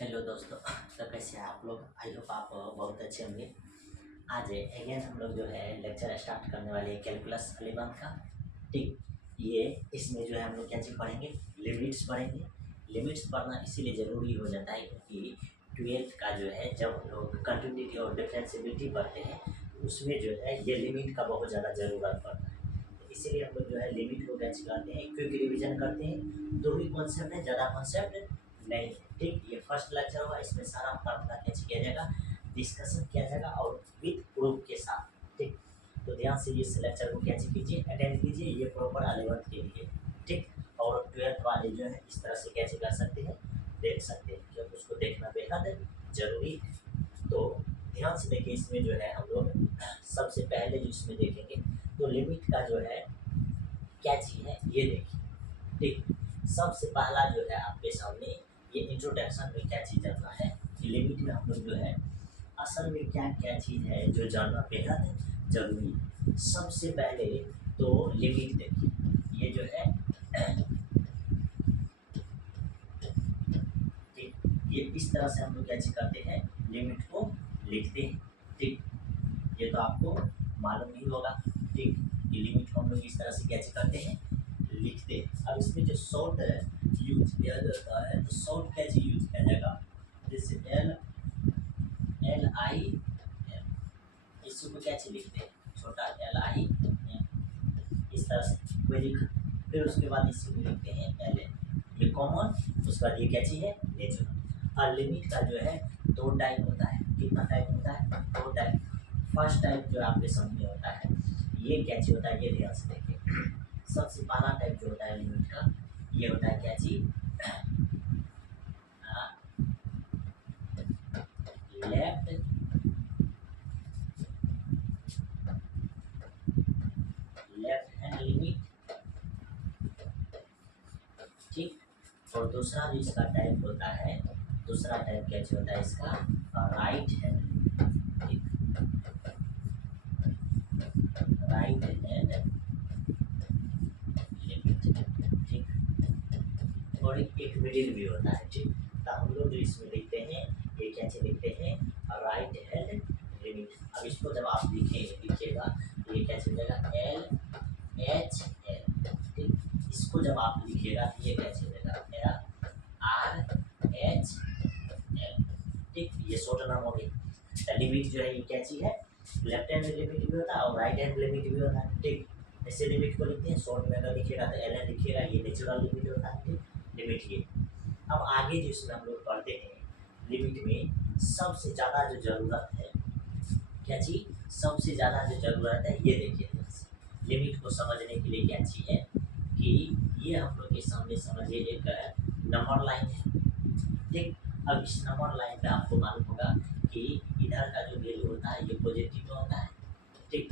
Hello दोस्तों। तो कैसे हैं आप लोग? आई होप आप बहुत अच्छे होंगे। आज अगेन हम लोग जो है लेक्चर स्टार्ट करने वाले हैं कैलकुलस 11 का। ठीक, ये इसमें जो है हम लोग क्या चीज़ पढ़ेंगे, लिमिट्स पढ़ेंगे। लिमिट्स पढ़ना इसीलिए ज़रूरी हो जाता है क्योंकि 12th का जो है जब हम लोग कंटिन्यूटी और डिफरेंशिएबिलिटी पढ़ते हैं उसमें जो है ये लिमिट का बहुत ज़्यादा ज़रूरत पड़ता है। तो इसीलिए हम लोग जो है लिमिट को कैच करते हैं, क्विक रिविजन करते हैं। दो ही कॉन्सेप्ट है, ज़्यादा कॉन्सेप्ट नहीं है। ठीक, ये फर्स्ट लेक्चर होगा, इसमें सारा फार्मूला कैच किया जाएगा, डिस्कशन किया जाएगा और विथ प्रूफ के साथ। ठीक, तो ध्यान से इस लेक्चर को कैच कीजिए, अटेंड कीजिए, ये प्रॉपर 11th के लिए। ठीक, और 12th वाले जो है इस तरह से कैच कर सकते हैं, देख सकते हैं, क्योंकि उसको देखना बेहद जरूरी है। तो ध्यान से देखिए, इसमें जो है हम लोग सबसे पहले जो इसमें देखेंगे तो लिमिट का जो है क्या चीज़ है ये देखिए। ठीक, सबसे पहला जो है आपके सामने ये इंट्रोडक्शन में क्या चीज़ जानना है कि लिमिट में हम लोग जो है असल में क्या क्या चीज़ है जो जानना बेहद जरूरी है। सबसे पहले तो लिमिट देखिए, ये जो है ठीक, ये इस तरह से हम लोग क्या चीज़ करते हैं, लिमिट को लिखते हैं। ठीक, ये तो आपको मालूम ही होगा। ठीक, ये लिमिट को हम लोग इस तरह से क्या चीज़ करते हैं, लिखते हैं। अब इसमें जो शॉर्ट यूज किया जाता है तो शॉर्ट क्या चीज़ यूज किया जाएगा, जैसे LI इसको क्या चीज़ लिखते हैं, छोटा LI इस तरह से कोई लिखा। फिर उसके बाद इसी को लिखते हैं LN, ये कॉमन। उसके बाद ये क्या चीज़ है, नेचुरल। और लिमिट का जो है दो टाइप होता है। कितना टाइप होता है, दो टाइप। फर्स्ट टाइप जो आपके समझ में होता है ये क्या चीज़ होता है, ये ध्यान से देखिए। सबसे पहला टाइप जो होता है लिमिट का, ये होता है क्या चीज़, लेफ्ट हैंड लिमिट। ठीक, और दूसरा जो इसका टाइप होता है, दूसरा टाइप क्या चीज़ होता है इसका, right hand limit. Right hand limit. ठीक, और एक मिडिल भी होता है। ठीक, तो हम लोग जो इसमें लिखते हैं ये क्या चीज़ लिखते हैं, राइट हैंड लिमिट। अब इसको जब आप लिखिएगा ये क्या चीज़ देगा, LHL। ठीक, इसको जब आप लिखिएगा तो ये क्या चीज़ देगा, RHL। ठीक, ये शॉर्ट नाम हो गई। लिमिट जो है ये क्या चीज़ है, लेफ्ट हैंड लिमिट भी होता है और राइट हैंड लिमिट भी होता है। ठीक, ऐसे लिमिट को लिखते हैं, शॉर्ट में अगर लिखिएगा तो LN लिखिएगा, ये नेचुरल लिमिट होता है। ठीक, लिमिट ये। अब आगे जो इसमें हम लोग पढ़ते हैं लिमिट में सबसे ज़्यादा जो ज़रूरत है, क्या चीज़ सबसे ज़्यादा जो ज़रूरत है, ये देखिए लिमिट को समझने के लिए क्या चीज़ है कि ये हम लोग के सामने समझिए एक नंबर लाइन है। ठीक, अब इस नंबर लाइन पे आपको मालूम होगा कि इधर का जो वैल्यू होता है ये पॉजिटिव में होता है। ठीक,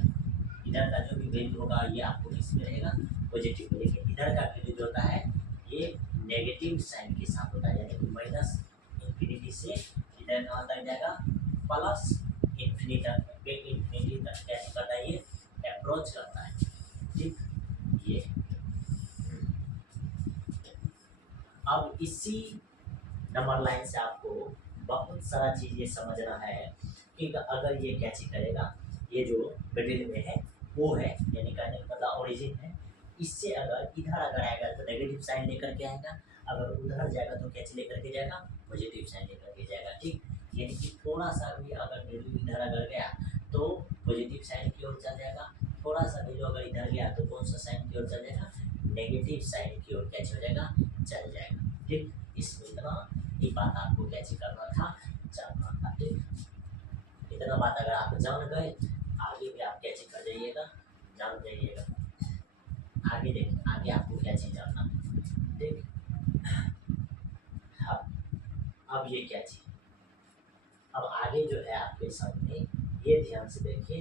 इधर का जो भी वैल्यू होगा ये आपको किसमें रहेगा, पॉजिटिव में। लेकिन इधर का वैल्यू जो होता है ये नेगेटिव साइन के साथ होता है, यानी कि माइनस इन्फिनिटी से इधर कहाँ तक जाएगा, प्लस इन्फिनिटी तक। इन्फिनिटी तक कैसे करता है, ये अप्रोच करता है। ठीक, ये अब इसी नंबर लाइन से आपको बहुत सारा चीज़ ये समझना है कि अगर ये क्या चीज़ करेगा, ये जो मिडिल में है वो है, यानी कहने का मतलब ओरिजिन है, इससे अगर इधर अगर आएगा तो नेगेटिव साइन लेकर के आएगा, अगर उधर जाएगा तो क्या चीज़ लेकर के जाएगा, पॉजिटिव साइन लेकर के जाएगा। ठीक, यानी कि थोड़ा सा भी अगर वैल्यू इधर अगर गया तो पॉजिटिव साइन की ओर चल जाएगा, थोड़ा सा वैल्यू अगर इधर गया तो कौन सा साइन की ओर चल जाएगा, नेगेटिव साइन की ओर क्या हो जाएगा, चल जाएगा। ठीक, इसमें इतना ये बात आपको कैसे करना था, जानना था। ठीक, इतना बात अगर आप जान गए आगे भी आप कैसे कर जाइएगा, जान जाइएगा। आगे देखिए, आगे आपको क्या चीज़ जानना। ठीक, अब ये क्या चीज़, अब आगे जो है आपके सामने ये ध्यान से देखिए,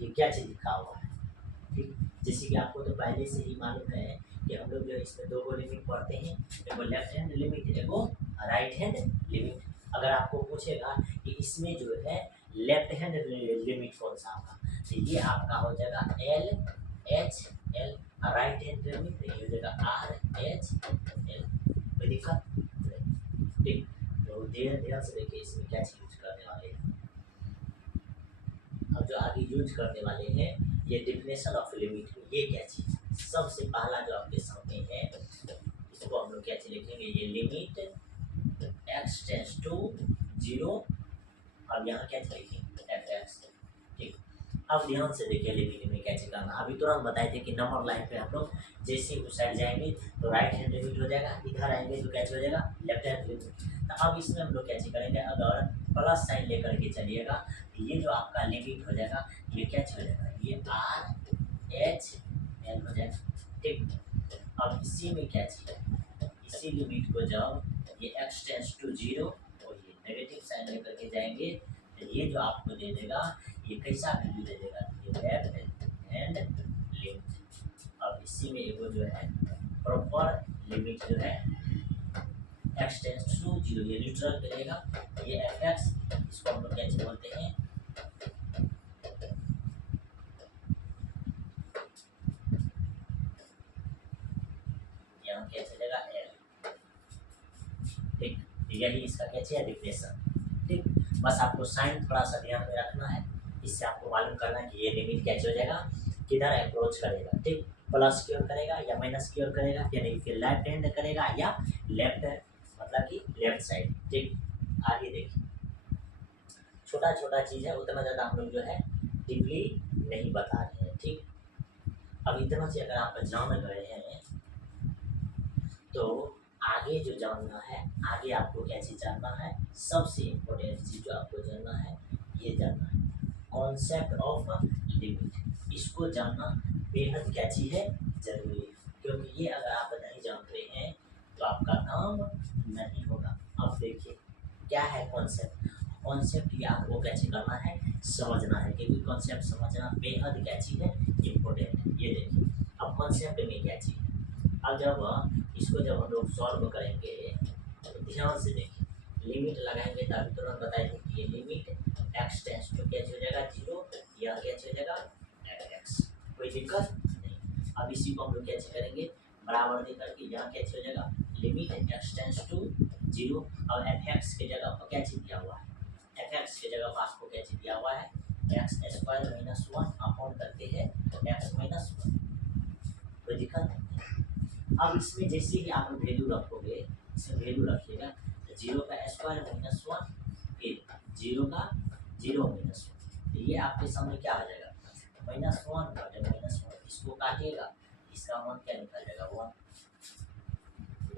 ये क्या चीज़ लिखा हुआ है। ठीक, जैसे कि आपको तो पहले से ही मालूम है कि हम लोग जो इसमें दो लिमिट पढ़ते हैं, एगो लेफ्ट हैंड लिमिट, एगो राइट हैंड लिमिट। अगर आपको पूछेगा कि इसमें जो है लेफ्ट हैंड लिमिट कौन सा होगा, तो ये आपका हो जाएगा LHL। राइट हैंड लिमिट ये हो जाएगा RHL। कोई दिक्कत नहीं। ठीक, तो ध्यान ध्यान से देखिए इसमें क्या चीज यूज करने वाले हैं। अब जो आगे यूज करने वाले हैं ये डिफिनेशन ऑफ लिमिट, ये क्या चीज, सबसे पहला जो आपके सामने है इसको हम लोग क्या चीज लिखेंगे, ये लिमिट x टेंस टू 0। अब यहाँ क्या लिखेंगे एफ एक्स। ठीक, अब ध्यान से देखिए लिमिट में कैसे करना। अभी तुरंत बताए थे कि नंबर लाइन पे हम लोग जैसे उस साइड जाएंगे तो राइट हैंड लिमिट हो जाएगा, इधर आएंगे तो कैसे हो जाएगा लेफ्ट हैंड लिमिट। तो अब इसमें हम लोग कैसे करेंगे, अगर प्लस साइन लेकर के चलिएगा ये जो आपका लिमिट हो जाएगा ये क्या हो जाएगा, ये आर एच एल हो जाएगा। ठीक, अब इसी में क्या चाहिए, इसी लिमिट को जब ये एक्स टेंस टू 0 और ये नेगेटिव साइन लेकर के जाएंगे तो ये जो आपको दे देगा ये कैसा वैल्यू दे देगा, ये लेफ्ट हैंड लिमिट। अब इसी में एगो जो है प्रॉपर लिमिट जो है एक्स टेंस टू 0 ये न्यूट्रल करेगा, ये एफ एक्स इसको हम लोग कैसे बोलते हैं, यहाँ क्या चलेगा एल। ठीक, यही इसका क्या चाहिए डिफिनेशन। ठीक, बस आपको साइन थोड़ा सा ध्यान में रखना है, इससे आपको मालूम करना है कि ये लिमिट क्या हो जाएगा, किधर अप्रोच करेगा। ठीक, प्लस की ओर करेगा या माइनस की ओर करेगा, यानी कि लेफ्ट हैंड करेगा या लेफ्ट मतलब कि लेफ्ट साइड। ठीक, आगे देखिए छोटा छोटा चीज़ है, उतना ज़्यादा हम लोग जो है डीपली नहीं बता रहे हैं। ठीक, अब इतना से अगर आप जान गए हैं तो आगे जो जानना है, आगे आपको क्या चीज़ जानना है, सबसे इम्पोर्टेंट चीज़ जो आपको जानना है ये जानना है कॉन्सेप्ट ऑफ लिमिट। इसको जानना बेहद क्या चीज़ है जरूरी है, क्योंकि ये अगर आप नहीं जानते हैं तो आपका काम नहीं होगा। अब देखिए क्या है कॉन्सेप्ट, कॉन्सेप्ट ये आपको कैसे करना है समझना है, क्योंकि कॉन्सेप्ट समझना बेहद क्या चीज़ है इम्पोर्टेंट है। ये देखिए अब कॉन्सेप्ट में क्या चीज़ है, अब जब इसको जब हम लोग सॉल्व करेंगे तो ध्यान से देखिए लिमिट लगाएंगे तो अभी तुरंत बताए थे कि ये लिमिट एक्स टेंस टू क्या हो जाएगा 0, यहाँ क्या हो जाएगा एफ एक्स, कोई दिक्कत नहीं। अब इसी को हम लोग कैसे करेंगे बराबर दे करके, यहाँ क्या हो जाएगा लिमिट एक्स टेंस टू 0 और एफ एक्स के जगह पर क्या चीज दिया हुआ है, एफ एक्स के जगह पर आपको क्या चीज दिया हुआ है एक्स स्क्वायर माइनस 1 अपॉन करते हैं एक्स माइनस 1, कोई दिक्कत नहीं। अब इसमें जैसे ही आप वैल्यू रखोगे, इसमें वैल्यू रखिएगा तो 0 का स्क्वायर माइनस 1 फिर 0 का 0 माइनस 1, तो ये आपके सामने क्या आ जाएगा माइनस 1 बटे माइनस 1, इसको काटिएगा इसका मान क्या निकल जाएगा 1।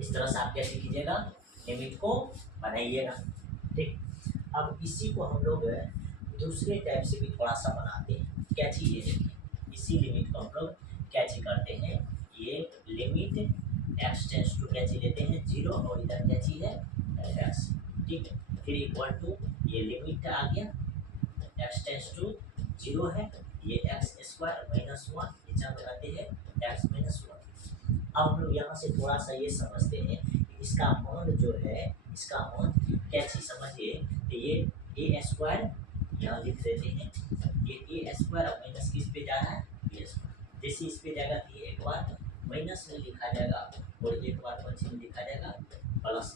इस तरह से आप कैसे कीजिएगा लिमिट को बनाइएगा। ठीक, अब इसी को हम लोग दूसरे टाइप से भी थोड़ा सा बनाते हैं, क्या चीज़ ये देखिए इसी लिमिट को हम लोग क्या चीज करते हैं, ये लिमिट एक्स टेंस टू क्या चीज लेते हैं 0 और इधर क्या चीज है एफ एक्स। ठीक, फिर इक्वल टू ये लिमिट आ गया एक्स टेंस टू 0 है, ये एक्स स्क्वायर माइनस 1 नीचे बनाते हैं एक्स माइनस 1। अब हम लोग यहाँ से थोड़ा सा ये समझते हैं कि इसका मान जो है, इसका मान क्या चीज समझिए, तो ये ए स्क्वायर यहाँ लिख देते हैं, ये ए स्क्वायर अब माइनस किस पे जा रहा है ए स्क्वायर, जैसे इस पे जाएगा तो एक बार माइनस में लिखा जाएगा और एक बार में लिखा जाएगा प्लस।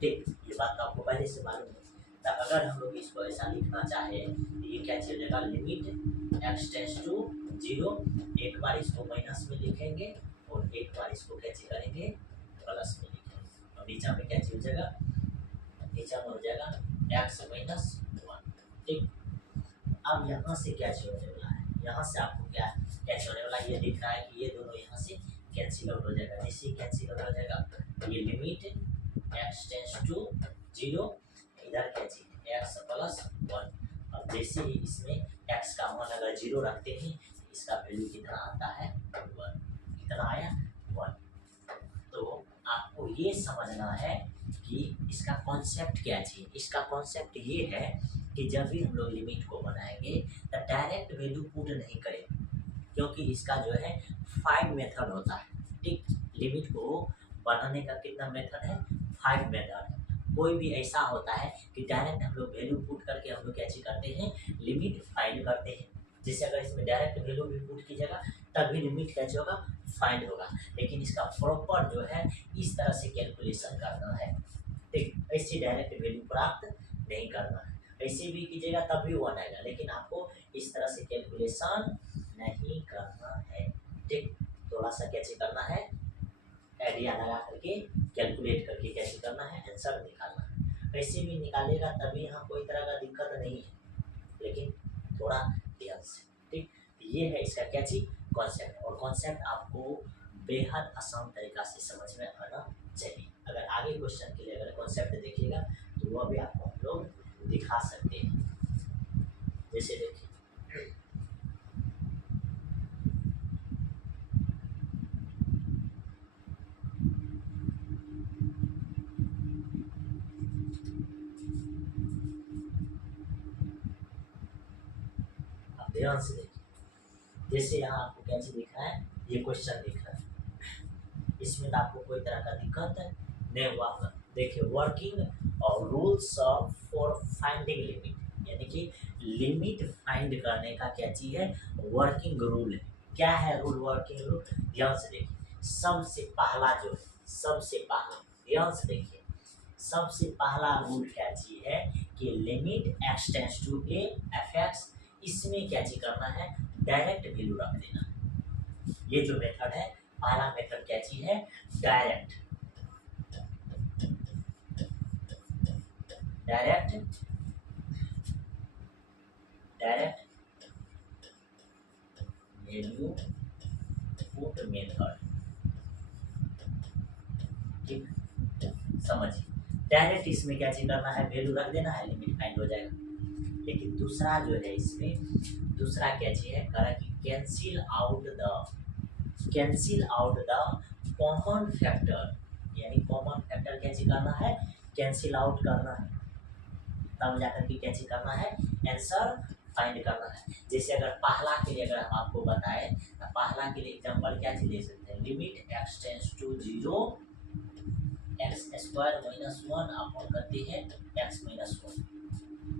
ठीक, ये बात तो आपको पहले से मालूम है। तो अगर हम लोग इसको ऐसा लिखना चाहें तो ये क्या चल जाएगा लिमिट एक्स टेंस टू 0, एक बार इसको माइनस में लिखेंगे और एक बार इसको कैसे करेंगे प्लस में लिखेंगे, और नीचे में क्या हो जाएगा, नीचे में हो जाएगा एक्स माइनस 1। ठीक, अब यहाँ से क्या होने वाला है, यहाँ से आपको क्या कैंसिल होने वाला ये दिख रहा है कि ये दोनों यहाँ से कैंसिल आउट हो जाएगा, जैसे कैंसिल आउट हो जाएगा तो ये लिमिट एक्स टेंस टू 0, इधर क्या चीज एक्स प्लस 1। अब जैसे ही इसमें एक्स का मान अगर 0 रखते हैं इसका वैल्यू कितना आता है 1, कितना आया 1। तो आपको ये समझना है कि इसका कॉन्सेप्ट क्या चाहिए, इसका कॉन्सेप्ट ये है कि जब भी हम लोग लिमिट को बनाएंगे तो डायरेक्ट वैल्यू पुट नहीं करेंगे, क्योंकि इसका जो है 5 मेथड होता है। ठीक, लिमिट को बनाने का कितना मेथड है 5 मेथड है। कोई भी ऐसा होता है कि डायरेक्ट हम लोग वैल्यू पुट करके हम लोग कैसे करते हैं लिमिट फाइंड करते हैं, जैसे अगर इसमें डायरेक्ट वैल्यू भी पुट कीजिएगा तब भी लिमिट कैसे होगा फाइंड होगा, लेकिन इसका प्रॉपर जो है इस तरह से कैलकुलेशन करना है। ठीक, ऐसी डायरेक्ट वैल्यू प्राप्त नहीं करना है। ऐसे भी कीजिएगा तब भी 1 आएगा, लेकिन आपको इस तरह से कैलकुलेशन नहीं करना है। ठीक, थोड़ा सा कैसे करना है, आइडिया लगा करके कैलकुलेट करके कैसे करना है, आंसर निकालना है। ऐसे भी निकालेगा तभी यहाँ कोई तरह का दिक्कत नहीं है, लेकिन थोड़ा ध्यान से। ठीक, ये है इसका क्या चीज, कॉन्सेप्ट। और कॉन्सेप्ट आपको बेहद आसान तरीका से समझ में आना चाहिए। अगर आगे क्वेश्चन के लिए अगर कॉन्सेप्ट देखिएगा तो वह भी आपको हम लोग दिखा सकते हैं। जैसे देखिए, आप ध्यान से देखिए, जैसे यहाँ आपको क्या चीज दिख रहा है, ये क्वेश्चन दिख रहा है, इसमें तो आपको कोई तरह का दिक्कत नहीं हुआ। देखिए, वर्किंग और rules of for finding limit, यानी कि लिमिट फाइंड करने का क्या चीज है, वर्किंग रूल है। क्या है रूल, वर्किंग रूल, ध्यान से देखिए। सबसे पहला जो है, सबसे पहला ध्यान से देखिए, सबसे पहला रूल क्या चीज है कि limit x tends to a f x, इसमें क्या चीज करना है, डायरेक्ट वैल्यू रख देना। ये जो मेथड है, पहला मेथड क्या चीज है, direct direct direct value put method. ठीक, समझिए, डायरेक्ट इसमें क्या चीज करना है, वैल्यू रख देना है, लिमिट फाइंड हो जाएगा। लेकिन दूसरा जो है, इसमें दूसरा क्या चीज है, करा कि cancel out the common factor, यानी कॉमन फैक्टर क्या चीज करना है, कैंसिल आउट करना है, तब जाकर के क्या चीज करना है, आंसर फाइंड करना है। जैसे अगर पहला के लिए अगर हम आपको बताएं तो पहला के लिए एग्जांपल क्या चीज ले सकते हैं, limit x tends to 0 x square minus 1 upon करते हैं एक्स माइनस 1।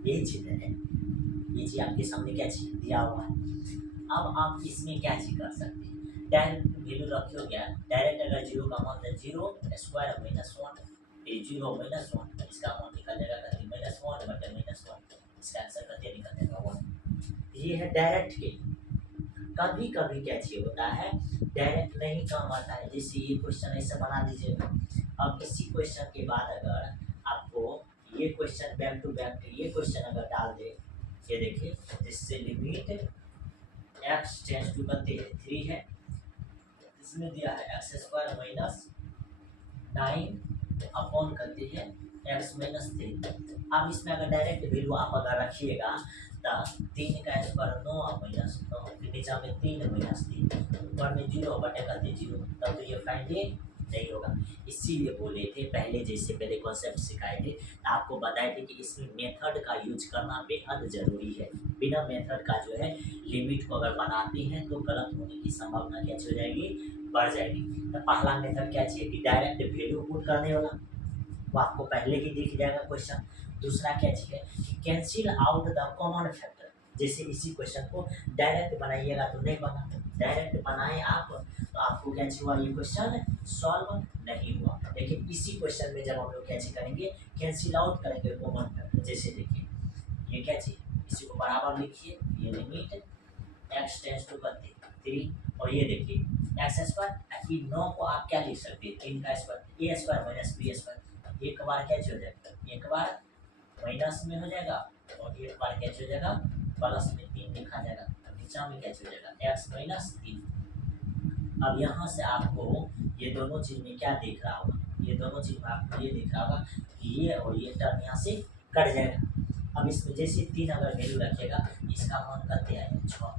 यही चीज है, ये चीज आपके सामने क्या चीज दिया हुआ है। अब आप इसमें क्या चीज कर सकते हैं, डायरेक्ट वैल्यू रखियो क्या, डायरेक्ट अगर 0 का मान 0 स्क्वायर माइनस 1, ये 0 माइनस 1, इसका मान निकलेगा करते माइनस 1 बटे माइनस 1, इसका आंसर करते निकलेगा 1। ये है डायरेक्ट के। कभी कभी क्या चीज होता है, डायरेक्ट नहीं काम आता है। जैसे ये क्वेश्चन ऐसे बना दीजिएगा, अब इसी क्वेश्चन के बाद अगर आपको ये क्वेश्चन बैक टू बैक ये क्वेश्चन अगर डाल दे, ये देखिए, जिससे लिमिट एक्स टेंड्स टू करते हैं 3 है, इसमें दिया है एक्स स्क्वायर माइनस 9 अपॉन करते हैं एक्स माइनस 3। अब इसमें अगर डायरेक्ट वैल्यू आप अगर रखिएगा तो 3 का स्क्वायर 9 माइनस 9, फिर नीचे में 3 माइनस 3, ऊपर में 0 बटे करते 0, तब तो ये फाइंड नहीं होगा। इसीलिए बोले थे पहले, जैसे पहले कॉन्सेप्ट सिखाए थे, आपको बताए थे कि इसमें मेथड का यूज करना बेहद जरूरी है। बिना मेथड का जो है लिमिट को अगर बनाते हैं तो गलत होने की संभावना क्या हो जाएगी, बढ़ जाएगी। तो पहला मेथड क्या चाहिए कि डायरेक्ट वैल्यू पुट करने वाला, वो आपको पहले ही दिख जाएगा क्वेश्चन। दूसरा क्या चाहिए कि cancel out the common factor, जैसे इसी क्वेश्चन को डायरेक्ट बनाइएगा तो नहीं बना, डायरेक्ट बनाए आप तो आपको क्या हुआ, ये क्वेश्चन सॉल्व नहीं हुआ। लेकिन इसी क्वेश्चन में जब हम लोग क्या करेंगे, कैंसिल आउट करेंगे कॉमन फैक्टर। जैसे देखिए, ये क्या चीज, इसी को बराबर लिखिए, ये लिमिट एक्स टेंड्स टू 3, और ये देखिए एक्स स्क्वायर, ये 9 को आप क्या लिख सकते हैं, 3 का स्क्वायर, ए स्क्वायर माइनस बी स्क्वायर, एक बार क्या हो जाएगा, एक बार माइनस में हो जाएगा और एक बार क्या हो जाएगा, प्लस में 3 लिखा जाएगा, नीचा में क्या हो जाएगा, एक्स माइनस 3। अब यहाँ से आपको ये दोनों चीज में क्या दिख रहा होगा, ये दोनों चीज में आपको ये दिख रहा होगा कि ये और ये टर्म यहाँ से कट जाएगा। अब इसमें जैसे 3 अगर वैल्यू रखेगा, इसका मान करते हैं 6,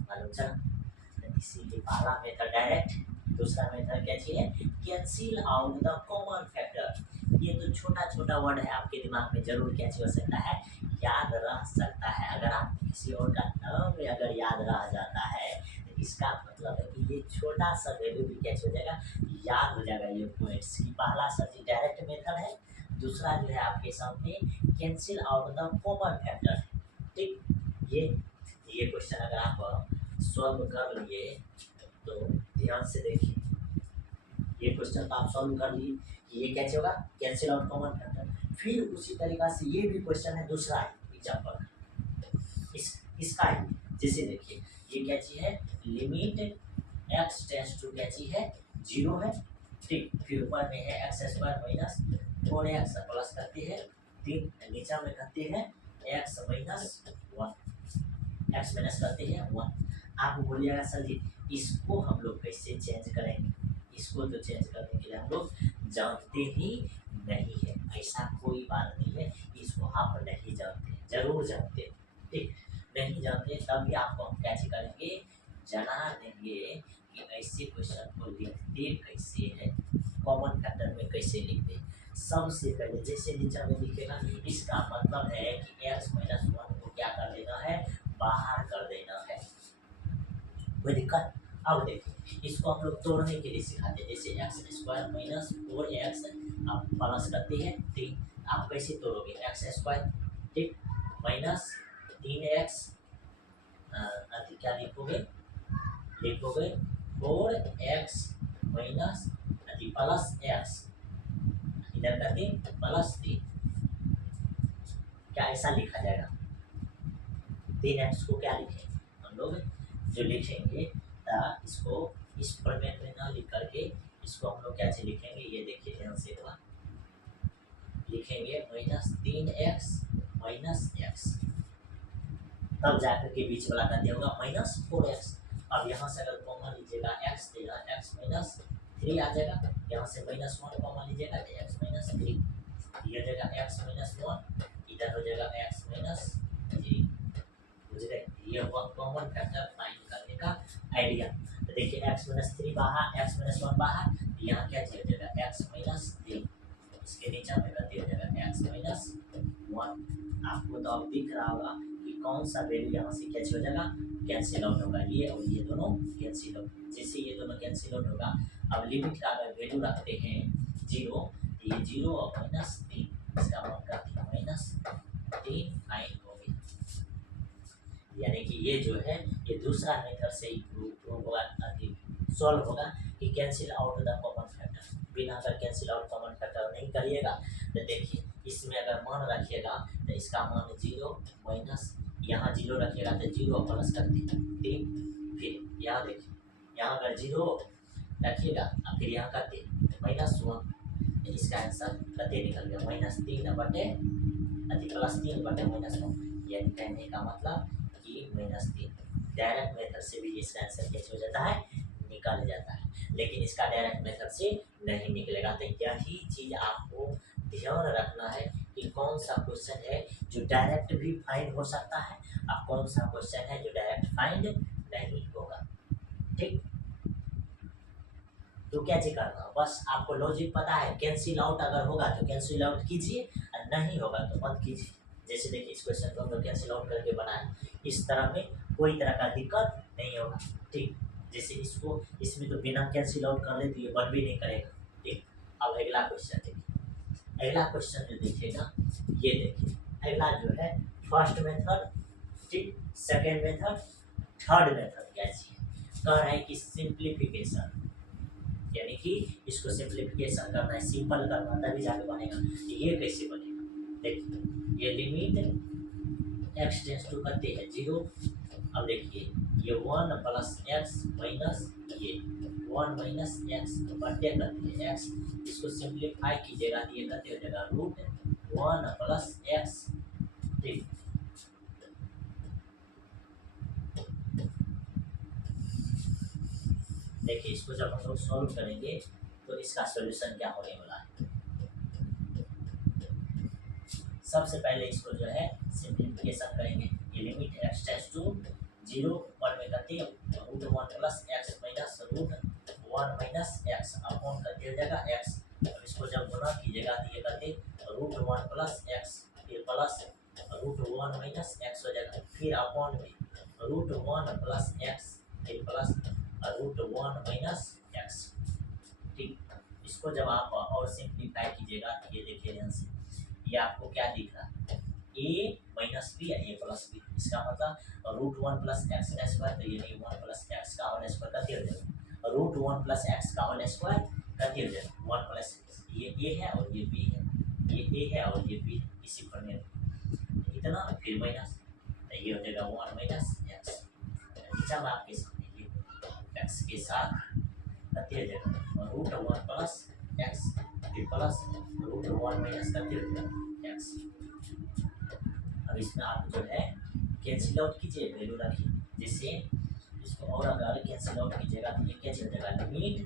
मालूम चला। इसीलिए पहला मेथड डायरेक्ट, दूसरा मेथड क्या चाहिए, cancel out the common factor. ये तो छोटा छोटा वर्ड है, आपके दिमाग में जरूर क्या हो सकता है, याद रह सकता है। अगर आप किसी और का नाम अगर याद रह जाता है तो इसका मतलब है कि ये छोटा सा वैल्यू भी क्या हो जाएगा, याद हो जाएगा। ये पॉइंट्स की पहला सब्जी डायरेक्ट मेथड है, दूसरा जो है आपके सामने cancel out the common factor. ठीक, ये क्वेश्चन अगर आप सॉल्व कर लिए तो ध्यान से देखिए, ये क्वेश्चन तो आप सॉल्व कर लिए, ये कैसे होगा, कैंसिल आउट कॉमन फैक्टर। फिर उसी तरीका से ये भी क्वेश्चन है दूसरा एग्जाम्पल इसका है, जैसे देखिए ये क्या चीज है, लिमिट एक्स टेंस टू क्या चीज है, 0 है, ठीक। फिर ऊपर में है x square minus 4x plus करते हैं 3, नीचे में करते हैं x माइनस 1, एक्स माइनस करते हैं 1। आप बोलिएगा सर जी इसको हम लोग कैसे चेंज करेंगे, इसको तो चेंज करने के लिए हम लोग जानते ही नहीं है, ऐसा कोई बात नहीं है, इसको आप नहीं जानते, जरूर जानते हैं, ठीक। नहीं जानते तब भी आपको हम कैसे करेंगे, जना देंगे कि ऐसे क्वेश्चन को लिखते कैसे है, कॉमन फैक्टर में कैसे लिखते हैं। सबसे पहले जैसे नीचे में लिखेगा, इसका मतलब है कि x माइनस 1 को क्या कर देना है, बाहर कर देना है, कोई दिक्कत। अब देखिए इसको हम लोग तोड़ने के लिए सिखाते हैं, जैसे एक्स स्क्वायर माइनस 4x आप प्लस करते हैं 3, आप कैसे तोड़ोगे, एक्स स्क्वायर, ठीक, माइनस 3x, क्या लिखोगे, लिखोगे 4x माइनस प्लस x, इधर करके प्लस 3, क्या ऐसा लिखा जाएगा, 3x को क्या लिखेंगे हम लोग, जो लिखेंगे इसको इस फॉर्मेट में ना लिख करके इसको हम लोग कैसे लिखेंगे, ये देखिए ध्यान से एक बार लिखेंगे माइनस 3x माइनस x, तब जाकर के बीच वाला का दिया होगा माइनस 4x। अब यहाँ से अगर कॉमन लीजिएगा x देगा x माइनस 3 आ जाएगा, यहाँ से माइनस 1 कॉमन लीजिएगा तो x माइनस 3, ये हो जाएगा x माइनस 1, इधर हो जाएगा x माइनस 3, बुझ गए। ये हुआ कॉमन फैक्टर फाइंड करने का आइडिया। तो देखिए x माइनस 3 बाहर, x माइनस 1 बाहर, यहाँ क्या चीज हो जाएगा x माइनस 3, इसके नीचे में गलती हो जाएगा x माइनस 1। आपको तो अब दिख रहा होगा कि कौन सा वैल्यू यहाँ से कैसे हो जाएगा, कैंसिल आउट होगा, ये और ये दोनों कैंसिल आउट, जैसे ये दोनों कैंसिल आउट होगा। अब लिमिट का अगर वैल्यू रखते हैं 0, ये 0 और माइनस 3, इसका मान करते हैं माइनस 3 फाइन हो गया, यानी कि ये जो है ये दूसरा मेथड से ही प्रूव होगा, सॉल्व होगा कि cancel out the common factor. बिना अगर कैंसिल आउट कॉमन फैक्टर नहीं करिएगा तो देखिए इसमें अगर मान रखिएगा तो इसका मान 0 माइनस, यहाँ 0 रखिएगा तो 0 प्लस कर देगा 3, फिर यहाँ देखिए यहाँ अगर 0 रखिएगा और फिर यहाँ करते माइनस 1, इसका आंसर कते निकल गया माइनस 3 बटे प्लस 3 बटे माइनस 1, यानी कहने का मतलब कि माइनस 3। डायरेक्ट मेथड से भी इसका आंसर कैसे हो जाता है, निकल जाता है, लेकिन इसका डायरेक्ट मेथड से नहीं निकलेगा। तो यही चीज आपको ध्यान रखना है कि कौन सा क्वेश्चन है जो डायरेक्ट भी फाइंड हो सकता है और कौन सा क्वेश्चन है जो डायरेक्ट फाइंड नहीं होगा, ठीक। तो क्या चीज करना हो, बस आपको लॉजिक पता है, कैंसिल आउट अगर होगा तो कैंसिल आउट कीजिए और नहीं होगा तो मत कीजिए। जैसे देखिए इस क्वेश्चन को हम लोग कैंसिल आउट करके बनाए, इस तरह में कोई तरह का दिक्कत नहीं होगा, ठीक। जैसे इसको इसमें तो बिना कैंसिल आउट कर ले तो ये बन भी नहीं करेगा, ठीक। अब अगला क्वेश्चन देखिए, अगला क्वेश्चन जो देखिएगा ये देखिए, अगला जो है फर्स्ट मेथड, ठीक, सेकेंड मेथड, थर्ड मेथड क्या चीज कह रहा है कि सिंप्लीफिकेशन, यानी कि इसको सिंप्लीफिकेशन करना है, सिंपल करना तभी जाके बनेगा। ये कैसे बनेगा, देखिए ये लिमिट एक्स टेंस टू करते हैं 0, अब देखिए ये 1 प्लस एक्स माइनस ये 1 माइनस एक्स बटे करते हैं एक्स, इसको सिंप्लीफाई कीजिएगा तो ये करते हो जाएगा रूट 1 प्लस एक्स, ठीक। देखिए इसको जब हम लोग सॉल्व करेंगे तो इसका सॉल्यूशन क्या होने वाला है, सबसे पहले इसको जो है सिंप्लीफिकेशन करेंगे, ये लिमिट एक्स टेंस टू 0 पर में करते हैं root 1 plus x minus root 1 minus x upon करते हो जाएगा एक्स। अब इसको जब गुणा कीजिएगा तो ये करते रूट 1 प्लस एक्स, फिर प्लस रूट 1 माइनस एक्स हो जाएगा, फिर अपॉन में रूट 1 प्लस एक्स, फिर प्लस रूट 1 माइनस एक्स, ठीक। इसको जब आप और सिंप्लीफाई कीजिएगा तो ये देखिए ध्यान से, ये आपको क्या दिख रहा है, a माइनस बी या a प्लस बी, इसका मतलब रूट 1 प्लस एक्स का स्क्वायर, तो ये नहीं 1 प्लस एक्स का होल स्क्वायर करते हो जाएगा, रूट 1 प्लस एक्स का होल स्क्वायर करते हो जाएगा 1 प्लस, ये ए है और ये बी है, ये ए है और ये बी है, इसी पर में इतना फिर माइनस, तो ये हो जाएगा 1 माइनस एक्स। जब आपके सामने ये एक्स के साथ कते हो जाएगा रूट 1 प्लस एक्स, फिर प्लस रूट 1 माइनस कते हो जाएगा एक्स। अब इसमें आप जो है कैंसिल आउट कीजिए, वैल्यू रखिए, जिससे इसको और अगर कैंसिल आउट कीजिएगा तो ये कैंसिल हो जाएगा लिमिट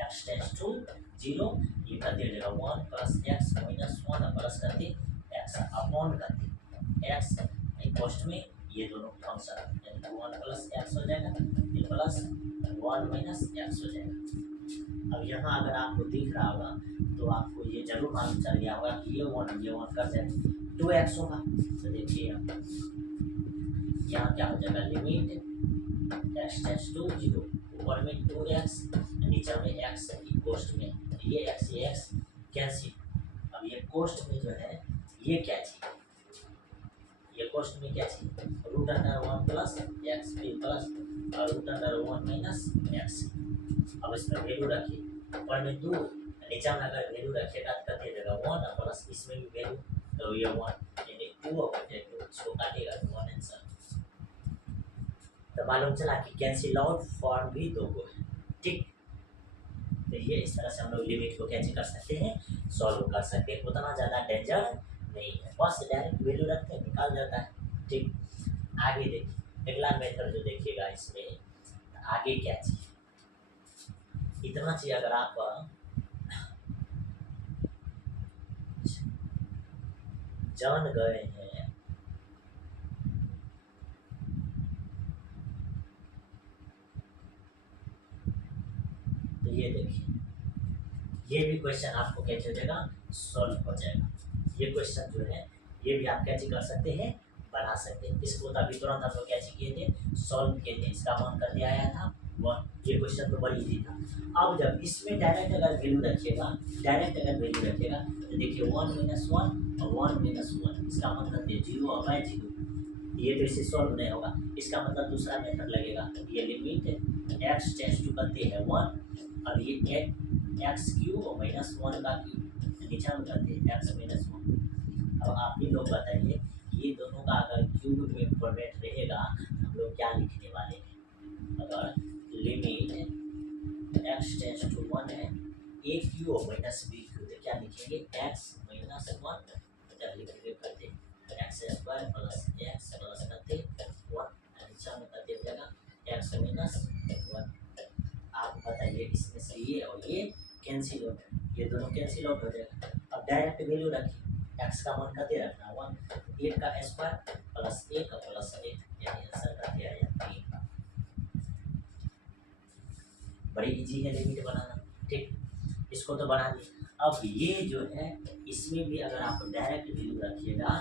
एक्स टेंड्स टू 0, ये कते हो जाएगा 1 प्लस एक्स माइनस 1 प्लस कते एक्स अपॉन कते एक्स कॉस्ट में ये दोनों फंक्शन यानी 1 प्लस एक्स हो जाएगा, ये प्लस 1 माइनस एक्स हो जाएगा। अब यहाँ अगर आपको दिख रहा होगा तो आपको ये जरूर मालूम चल गया होगा कि ये 1 कर जाएगा 2x होगा। तो देखिए यहाँ क्या हो जाएगा लिमिट एक्स टेंड्स टू 0, ऊपर में 2x नीचे में x की कोस्ट में ये x कैंसिल। अब ये कोस्ट में जो है ये क्या चीज, ये कोस्ट में क्या चीज root under 1 plus x plus root under 1 minus x. अब इसमें वैल्यू रखिए, ऊपर में 2 नीचे में अगर वैल्यू रखिएगा तो कितनी जगह 1 प्लस इसमें भी वैल्यू, तो ये 1 यानी 2 हो जाएगा, इसको काटेगा तो 1 आंसर। तो मालूम चला कि कैंसिल आउट फॉर्म भी दो को है, ठीक। तो ये इस तरह से हम लोग लिमिट को कैसे कर सकते हैं, सॉल्व कर सकते हैं, उतना ज़्यादा डेंजर नहीं है, बस डायरेक्ट वैल्यू रखते हैं निकाल जाता है, ठीक। आगे देखिए अगला मेथड जो देखिएगा इसमें आगे क्या चीज, इतना चीज अगर आप जान गए हैं तो ये देखिए ये भी क्वेश्चन आपको कैसे हो जाएगा सॉल्व हो जाएगा। ये क्वेश्चन जो है ये भी आप कैसे कर सकते हैं बना सकते हैं। इसको तभी तुरंत हम लोग कैसे किए थे सॉल्व किए थे, इसका मान कर दिया आया था 1। ये क्वेश्चन तो बड़ी इजी था। अब जब इसमें डायरेक्ट अगर वैल्यू रखिएगा तो देखिए 1 माइनस 1 और 1 माइनस 1 इसका मतलब है 0 और 0, ये तो इससे सॉल्व नहीं होगा। इसका मतलब दूसरा मेथड लगेगा, ये लिमिट एक्स टेंड्स टू करते हैं 1, अब ये एक्स क्यूब और माइनस 1 का क्यूब नीचे में करते हैं एक्स माइनस 1। अब आप भी लोग बताइए ये दोनों का अगर क्यूब में फॉर्मेट रहेगा हम लोग क्या लिखने वाले हैं। अगर लिमिट एक्स टेंड्स टू 1 है ए क्यूब और माइनस बी क्यूब, तो क्या लिखेंगे एक्स माइनस 1 इधर लिखेंगे करते x square plus x plus करते 1 नीचे में करते हो जाएगा एक्स माइनस 1। आप बताइए इसमें से ये और ये कैंसिल हो जाए, ये दोनों कैंसिल आउट हो जाएगा। अब डायरेक्ट वैल्यू रखिए एक्स का मान करते रखना 1, 1 का स्क्वायर प्लस 1 प्लस 1 यानी आंसर करते आया 3। बड़ी इजी है लिमिट बनाना, ठीक। इसको तो बना दिए। अब ये जो है इसमें भी अगर आप डायरेक्ट वैल्यू रखिएगा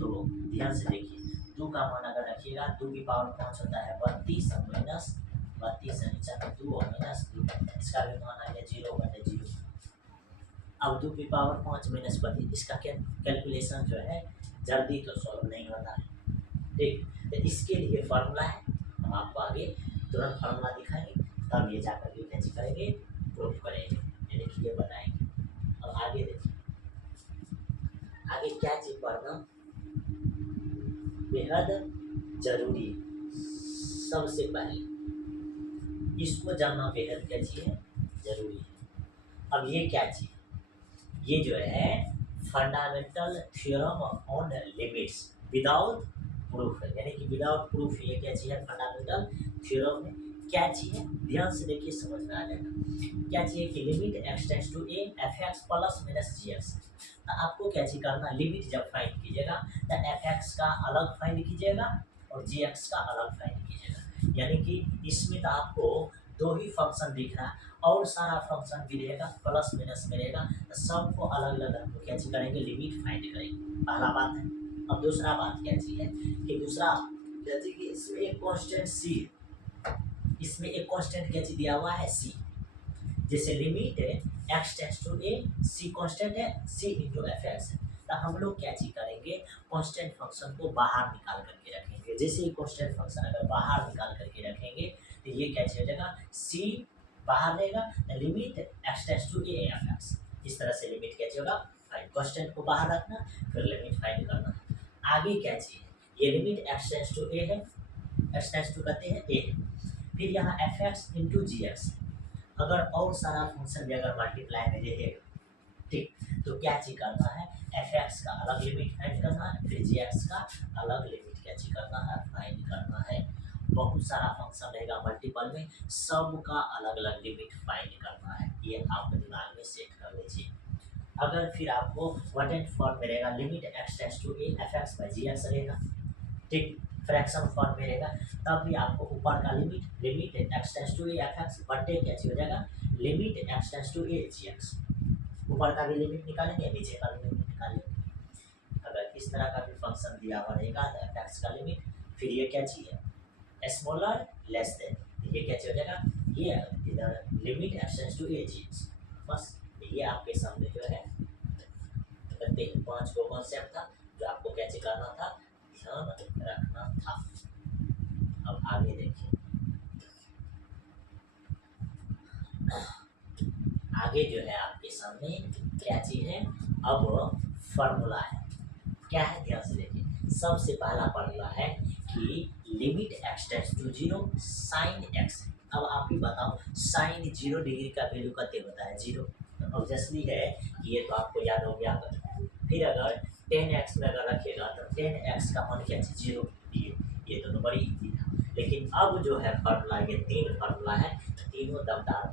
तो ध्यान से देखिए 2 का मान अगर रखिएगा 2 की पावर 5 होता है 32 माइनस 32 नीचे में 2 और माइनस 2, इसका भी मान आ गया 0/0। अब 2 की पावर 5 माइनस 32 इसका कैलकुलेशन जो है जल्दी तो सॉल्व नहीं होता है, ठीक। तो इसके लिए फार्मूला है, हम आपको आगे तुरंत फार्मूला दिखाएंगे तब ये जाकर के कैसे करेंगे प्रूफ करेंगे, ये देखिए बनाएंगे। अब आगे देखिए आगे क्या चीज पढ़ना बेहद जरूरी है। सबसे पहले इसको जानना बेहद क्या चीज है जरूरी है। अब ये क्या चीज, ये जो है fundamental theorem on limits without proof है, यानी कि विदाउट प्रूफ ये क्या चीज है फंडामेंटल थ्योरम में क्या चीज है ध्यान से देखिए समझ में आ जाएगा। क्या चाहिए कि limit x tends to a f x plus minus g x. आपको क्या चीज करना, लिमिट जब फाइंड कीजिएगा तो एफ एक्स का अलग फाइंड कीजिएगा और जी एक्स का अलग फाइंड कीजिएगा। यानी कि इसमें तो आपको 2 ही फंक्शन दिख रहा है और सारा फंक्शन भी रहेगा प्लस माइनस में रहेगा, तो सबको अलग अलग हम लोग क्या चीज करेंगे लिमिट फाइंड करेंगे, पहला बात है। अब दूसरा बात क्या चीज है कि दूसरा क्या चीज कि इसमें एक कांस्टेंट सी है, इसमें एक कांस्टेंट क्या चीज दिया हुआ है सी। जैसे लिमिट है x tends to a c constant है सी इंटू एफ एक्स है, तो हम लोग क्या चीज करेंगे कांस्टेंट फंक्शन को बाहर निकाल करके रखेंगे। जैसे ही कांस्टेंट फंक्शन अगर बाहर निकाल करके रखेंगे तो ये क्या चीज हो जाएगा सी बाहर रहेगा, limit x tends to a f x इस तरह से लिमिट कैसे होगा फाइंड, कांस्टेंट को बाहर रखना फिर लिमिट फाइंड करना। आगे क्या चाहिए, ये limit x tends to a है, x टेंड्स टू कहते हैं a, फिर यहाँ fx इंटू जी एक्स, अगर और सारा फंक्शन भी अगर मल्टीप्लाई में रहेगा ठीक, तो क्या चीज करना है, fx का अलग लिमिट फाइंड करना है, फिर gx का अलग लिमिट क्या चीज करना है फाइंड करना है। बहुत सारा फंक्शन रहेगा मल्टीपल में, सबका अलग अलग लिमिट फाइंड करना है, ये आप दिमाग में सेट कर लीजिए। अगर फिर आपको क्वाड्रेंट फॉर्म में रहेगा limit x tends to a fx by gx रहेगा ठीक, फ्रैक्शन फॉर्म में रहेगा, तब भी आपको ऊपर का limit x tends to a fx बटे क्या हो जाएगा limit x tends to a gx, ऊपर का भी लिमिट निकालेंगे नीचे का भी लिमिट निकालेंगे। अगर इस तरह का भी फंक्शन दिया हुआ रहेगा तो fx का लिमिट, फिर ये क्या चाहिए स्मॉलर लेस देन, ये क्या हो जाएगा ये इधर limit x tends to a gx, बस ये आपके सामने जो है करते हैं 5 को कॉन्सेप्ट था जो आपको कैसे करना था ध्यान रखना था। अब आगे देखिए, आगे जो है आपके सामने क्या चीज है, अब फॉर्मूला है, क्या है ध्यान से देखिए। सबसे पहला फॉर्मूला है कि limit x tends to 0 sine x। अब आप ही बताओ साइन 0 डिग्री का वैल्यू कितने होता है 0, ऑब्वियसली है कि ये तो आपको याद हो गया। फिर अगर 10x में अगर रखिएगा तो 10x का मान क्या चीज 0, ये तो बड़ी इजी था। लेकिन अब जो है फार्मूला, ये 3 फार्मूला है, तीनों दमदार,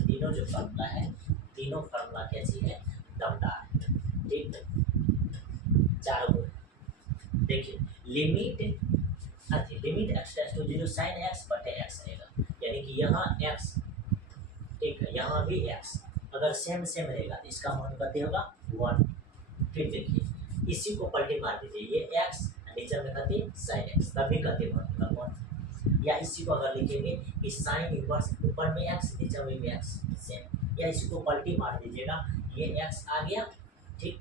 तीनों जो फार्मूला है तीनों फार्मूला क्या चीज है दमदार ठीक। चारों देखिए limit x tends to 0 sine x बटे x रहेगा, यानी कि यहाँ x ठीक है, यहाँ भी x अगर सेम रहेगा तो इसका मान कितने होगा 1। फिर देखिए इसी को पलटी मार दीजिए, ये x नीचे में कहते साइन x, तभी कहते मान होगा 1। या इसी को अगर लिखेंगे कि साइन इनवर्स ऊपर में x नीचे में भी x सेम, या इसी को पलटी मार दीजिएगा, ये x आ गया ठीक,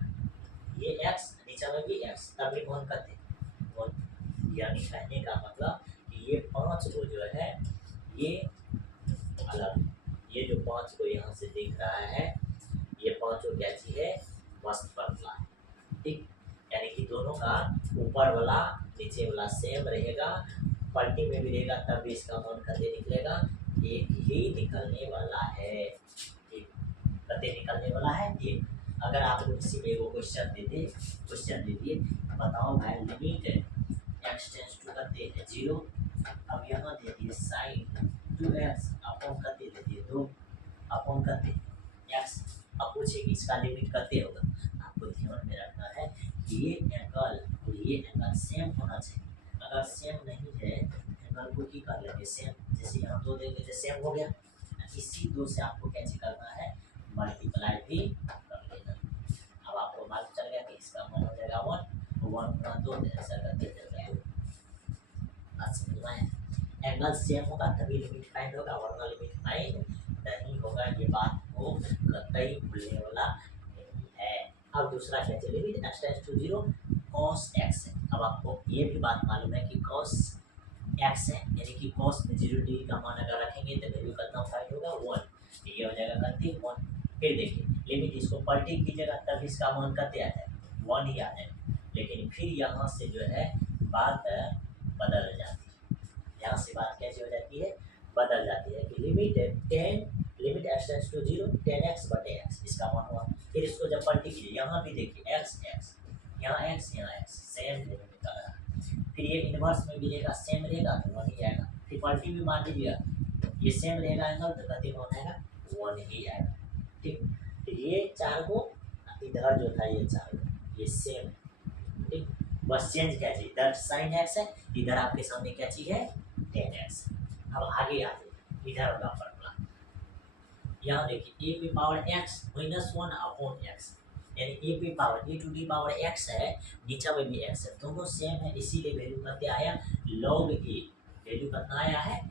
ये x नीचे में भी x, तभी मान कहते 1। यानी कहने का मतलब कि ये 5 को जो है ये अलग, ये जो 5 को यहाँ से दिख रहा है ये 5 को क्या चीज है मस्त फॉर्मूला है ठीक। यानी कि दोनों का ऊपर वाला नीचे वाला सेम रहेगा, पलटी में भी रहेगा तब भी इसका मान कते निकलेगा एक ही निकलने वाला है ठीक, कते निकलने वाला है एक। अगर आप लोग किसी में वो क्वेश्चन दीजिए बताओ भाई लिमिट x टेंड्स टू कते है 0, अब यहाँ दे दिए साइन 2x अपॉन कते दे दिए 2 अपॉन कते x, अब पूछे कि इसका लिमिट कते होगा। आपको ध्यान में रखना है कि ये एंगल और ये एंगल सेम होना चाहिए, अगर सेम नहीं है एंगल को की कर लेंगे सेम, जैसे यहाँ 2 देंगे तो सेम हो गया, इसी 2 से आपको कैसे करना है मल्टीप्लाई भी कर लेना। अब आपको मालूम चल गया कि इसका मान हो जाएगा 1 गुना 2 ऐसा करते चल बात समझ में आया। एंगल सेम होगा तभी लिमिट फाइंड होगा, वरना लिमिट फाइंड नहीं होगा, ये बात को कतई भूलने वाला नहीं है। अब दूसरा क्या है limit x tends to 0 cos x है। अब आपको ये भी बात मालूम है कि cos x है, यानी कि cos में 0 डिग्री का मान अगर रखेंगे तो वैल्यू कितना फाइंड होगा 1, ये हो जाएगा कितने 1। फिर देखिए लिमिट इसको पलटी कीजिएगा तब इसका मान कितने आ जाएगा 1 ही आ जाएगा, लेकिन फिर यहाँ से जो है बात बदल जाती है, यहाँ से बात कैसे हो जाती है बदल जाती है कि limit x tends to 0 10x बटे x इसका मान हुआ। फिर इसको जब पलटी कीजिए यहाँ भी देखिए x यहाँ x सेम लिमिट निकल रहा है, फिर ये इनवर्स में भी रहेगा सेम रहेगा तो 1 ही आएगा, फिर पलटी भी मान लीजिएगा ये सेम रहेगा एंगल तो कितने मान आएगा 1 ही आएगा ठीक। फिर ये 4 को इधर जो था ये 4 ये सेम ठीक, बस चेंज क्या चीज इधर साइन x है, इधर आपके सामने क्या चीज है 10x। अब आगे आ जाइए इधर होगा फॉर्मूला, यहाँ देखिए a की power x minus 1 upon x, यानी a की power e to the power x है, नीचे में भी x है, दोनों सेम है, इसीलिए वैल्यू कितने आया log a, वैल्यू कितना आया है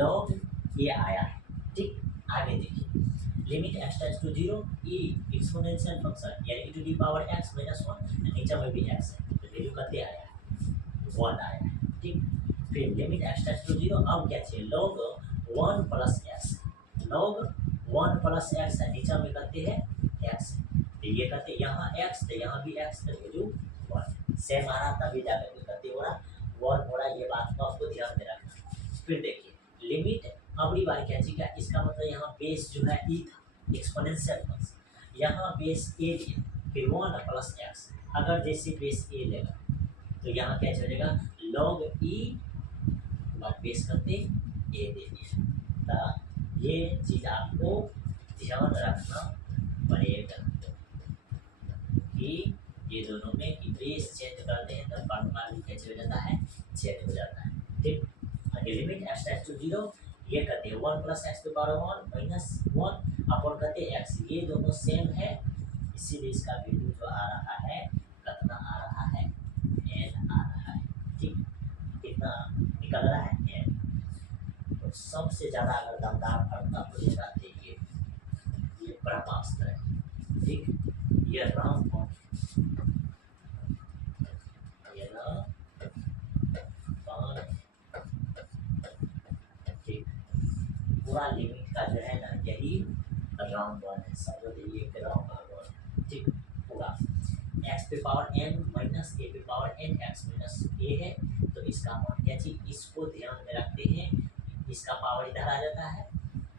log a आया है ठीक। आगे देखिए limit x tends to 0 e exponential function यानी e to the power x minus 1, नीचे में भी x है तो वैल्यू कितने आया है 1 आया है ठीक। फिर लिमिट x टेंड्स टू 0, अब क्या चाहिए log 1 plus x, log 1 plus x है, नीचे में करते हैं एक्स, तो ये कहते यहाँ एक्स तो यहाँ भी एक्स, तो वैल्यू 1 सेम आ रहा, तभी जाकर के कहते हो रहा 1 हो रहा। ये बात को आपको ध्यान में रखना। फिर देखिए लिमिट अगली बार क्या चीज का, इसका मतलब यहाँ बेस जो है ई था, एक्सपोनेंशियल फंक्शन, यहाँ बेस ए दिया, फिर 1 प्लस एक्स, अगर जैसे बेस ए लेगा तो यहाँ क्या चलेगा लॉग ई बाद बेस करते ए दे दिया। तो ये चीज़ आपको ध्यान रखना पड़ेगा कि ये दोनों में कि बेस चेंज करते हैं तब फॉर्मूला भी कैसे हो जाता है, चेंज हो जाता है। ठीक, आगे लिमिट एक्स टेंड्स टू 0, ये कहते हैं 1 plus x to power 1 minus 1 upon कहते हैं एक्स, ये दोनों सेम है, इसीलिए इसका वैल्यू जो आ रहा है कितना आ रहा है, एन आ रहा है। ठीक, कितना निकल रहा है, एन। तो सबसे ज़्यादा अगर दमदार फॉर्मूला बोलिएगा देखिए ये ब्रह्मास्त्र है। ठीक, ये राम कौन, ये ना कौन, ठीक, पूरा लिमिट का जो है ना यही राउंड वन है, समझो ये राउंड वन। ठीक, पूरा एक्स पे पावर एन माइनस ए पे पावर एन एक्स माइनस ए है, तो इसका मान क्या चीज, इसको ध्यान में रखते हैं, इसका पावर इधर आ जाता है,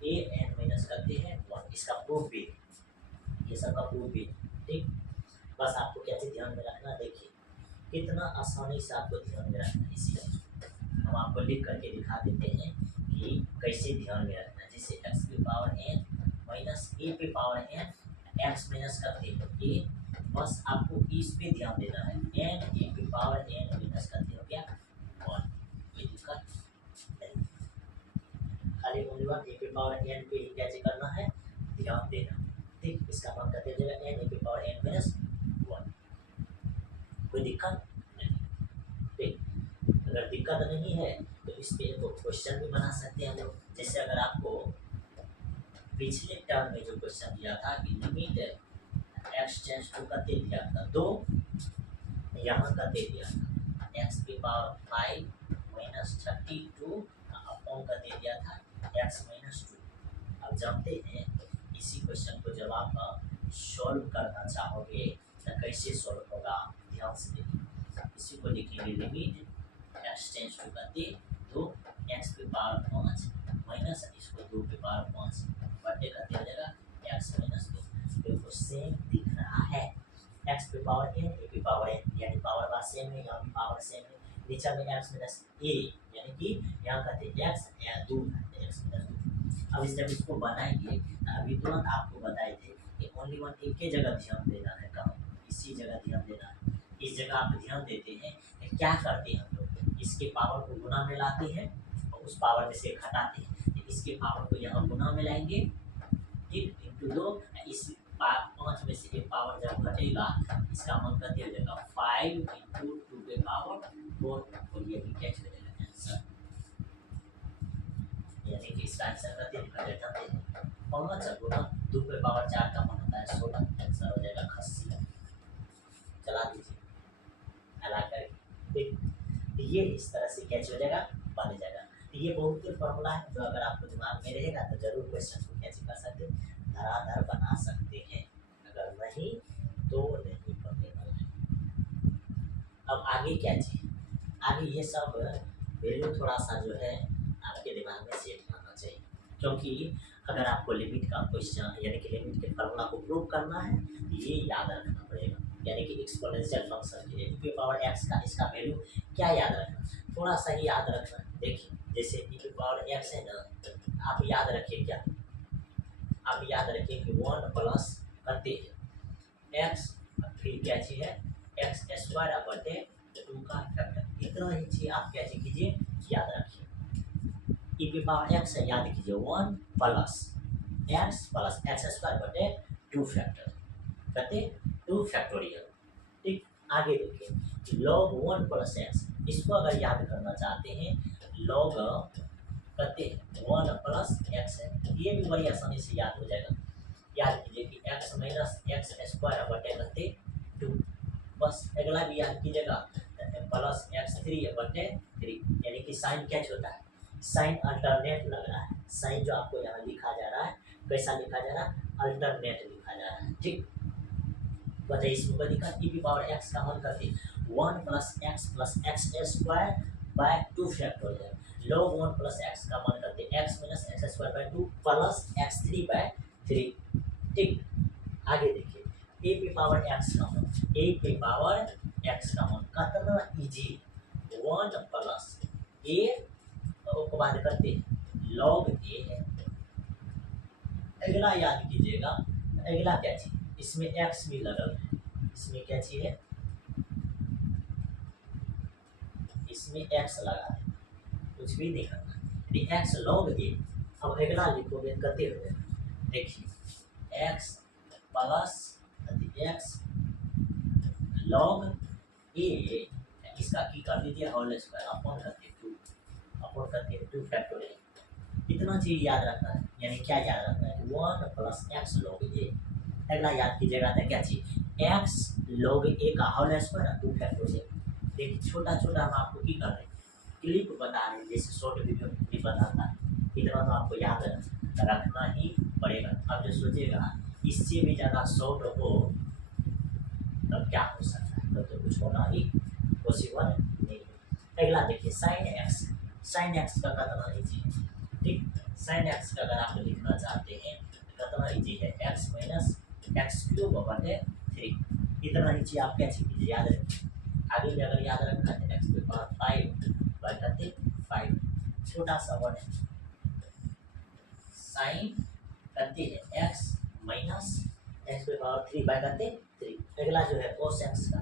ए एन माइनस करते हैं 1, इसका प्रूफ भी, ये सब का प्रूफ भी। ठीक, बस आपको क्या चीज ध्यान में रखना, देखिए कितना आसानी से आपको ध्यान में रखना, इसीलिए हम आपको लिख करके दिखा देते हैं कि कैसे ध्यान में रखना। जैसे एक्स पे पावर एन माइनस ए पे पावर एन एक्स माइनस करते हैं ए, बस आपको इस पे ध्यान देना है, एन ए पे पावर एन माइनस करते हो क्या 1, कोई दिक्कत नहीं, खाली ओनली वन ए पे पावर एन पे ही कैसे करना है, ध्यान देना। ठीक, इसका मान करते हो जाएगा एन ए पे पावर एन माइनस 1, कोई दिक्कत नहीं। ठीक, अगर दिक्कत नहीं है तो इस पे को क्वेश्चन भी बना सकते हैं हम लोग। जैसे अगर आपको पिछले टर्म में जो क्वेश्चन दिया था कि लिमिट एक्स टेंड्स टू का दे दिया था 2, यहाँ का दे दिया था एक्स की पावर 5 माइनस 32 अपॉन का दे दिया था एक्स माइनस 2। अब जानते हैं इसी क्वेश्चन को जब आप सॉल्व करना चाहोगे तो कैसे सॉल्व होगा, ध्यान से देखिए। इसी को लिखेंगे लिमिट एक्स टेंड्स टू का दे 2 एक्स की पावर 5 माइनस इसको 2 की पावर 5 बटे का दे जाएगा एक्स माइनस 2। बिल्कुल सेम दिख रहा है, एक्स पे पावर एन ए पे पावर एन, यानी पावर बार सेम है, यहाँ भी पावर सेम है, नीचे में एक्स माइनस ए, यानी कि यहाँ कहते हैं एक्स दो एक्स माइनस 2। अब इस जब इसको बनाएंगे अभी तुरंत आपको बताए थे कि ओनली वन एक ही जगह ध्यान देना है, कहाँ, इसी जगह ध्यान देना है। इस जगह आप ध्यान देते हैं तो क्या करते हैं हम लोग, इसके पावर को गुना में लाते हैं और उस पावर में से घटाते हैं, तो इसके पावर को यहाँ गुना में लाएंगे, ठीक, इंटू 2, इस 5 में से एक पावर जब घटेगा इसका मान करते हो जाएगा 5 इंटू 2 के पावर 4, और ये भी कैच हो जाएगा आंसर, यानी कि इसका आंसर करते हैं घटे जाते हैं 5 गुना 2 के पावर 4 का मान होता है 16, आंसर हो जाएगा 88। चला दीजिए हला कर, ठीक, ये इस तरह से कैच हो जाएगा, बन जाएगा। ये बहुत ही फॉर्मूला है जो अगर आपको दिमाग में रहेगा तो जरूर क्वेश्चन को कैसे कर सकते हैं, धराधर बना सकते हैं, अगर नहीं तो नहीं बनने वाला है। अब आगे क्या चाहिए, आगे ये सब वैल्यू थोड़ा सा जो है आपके दिमाग में सेट करना चाहिए, क्योंकि अगर आपको लिमिट का क्वेश्चन यानी कि लिमिट के फॉर्मूला को प्रूव करना है ये याद रखना पड़ेगा, यानी कि एक्सपोनेंशियल फंक्शन के लिए e पावर x का इसका वैल्यू क्या याद रखना, थोड़ा सा ही याद रखना। देखिए जैसे e पावर x है ना, आप याद रखिए क्या, आप याद रखिए कि 1 प्लस करते हैं x, फिर क्या चीज है एक्स स्क्वायर बटे 2 का फैक्टर, इतना ही चीज आप क्या कीजिए याद रखिए। e पावर x है, याद कीजिए 1 प्लस एक्स स्क्वायर बटे 2 फैक्टर करते 2 फैक्टोरियल। ठीक, आगे देखिए log 1 प्लस एक्स, इसको अगर याद करना चाहते हैं log करते हैं 1 प्लस एक्स है, ये भी बड़ी आसानी से याद हो जाएगा। याद कीजिए कि एक्स माइनस एक्स स्क्वायर बटे करते 2, बस अगला भी याद कीजिएगा प्लस एक्स 3 बटे 3, यानी कि साइन क्या होता है, साइन अल्टरनेट लग रहा है, साइन जो आपको यहाँ लिखा जा रहा है कैसा लिखा जा रहा है अल्टरनेट लिखा जा रहा है। ठीक, बताइए इसमें कोई दिक्कत। ई पी पावर एक्स का मान करते 1 plus x square by 2 factorial. Log 1 plus x का मान करते x minus x square by 2 plus x 3 by 3। ठीक, आगे देखिए ए पी पावर एक्स का मान, ए पी पावर एक्स का मान कितना इजी 1 प्लस ए को बाद करते लॉग ए है। अगला याद कीजिएगा, अगला क्या चीज, इसमें एक्स भी लगल है, इसमें क्या चीज है, इसमें एक्स लगा है, कुछ भी नहीं करना, यदि एक्स लॉग ए। अब अगला लिखोगे कते हुए, देखिए एक्स प्लस एक्स लॉग ए, इसका की कर दीजिए होल स्क्वायर अपॉन करके 2, अपॉन करके 2 फैक्टोरियल। इतना चीज याद रखना है, यानी क्या याद रखना है 1 प्लस एक्स लॉग ए। अगला याद कीजिएगा था क्या चीज एक्स लॉग ए का होल स्क्वायर 2 फैक्टोरियल। देखिए छोटा छोटा हम आपको की कर रहे हैं, क्लिप बता रहे हैं, जैसे शॉर्ट वीडियो में क्लिप बताता है, इतना तो आपको याद रखना ही पड़ेगा। अब जो सोचिएगा इससे भी ज़्यादा शॉर्ट हो तब क्या हो सकता है, तब तो कुछ होना ही पॉसिबल नहीं है। अगला देखिए साइन एक्स, साइन एक्स का कितना इजी है। ठीक, साइन एक्स का अगर आप लिखना चाहते हैं कितना इजी है एक्स माइनस एक्स क्यूब बटे 3। इतना नीचे आप क्या चीज याद रखिए, आगे भी अगर याद रखना है एक्स के पावर 5 बटे 5, छोटा सा वन है साइन करते हैं एक्स माइनस एक्स के पावर 3 बाय करते 3। अगला जो है कोस एक्स का,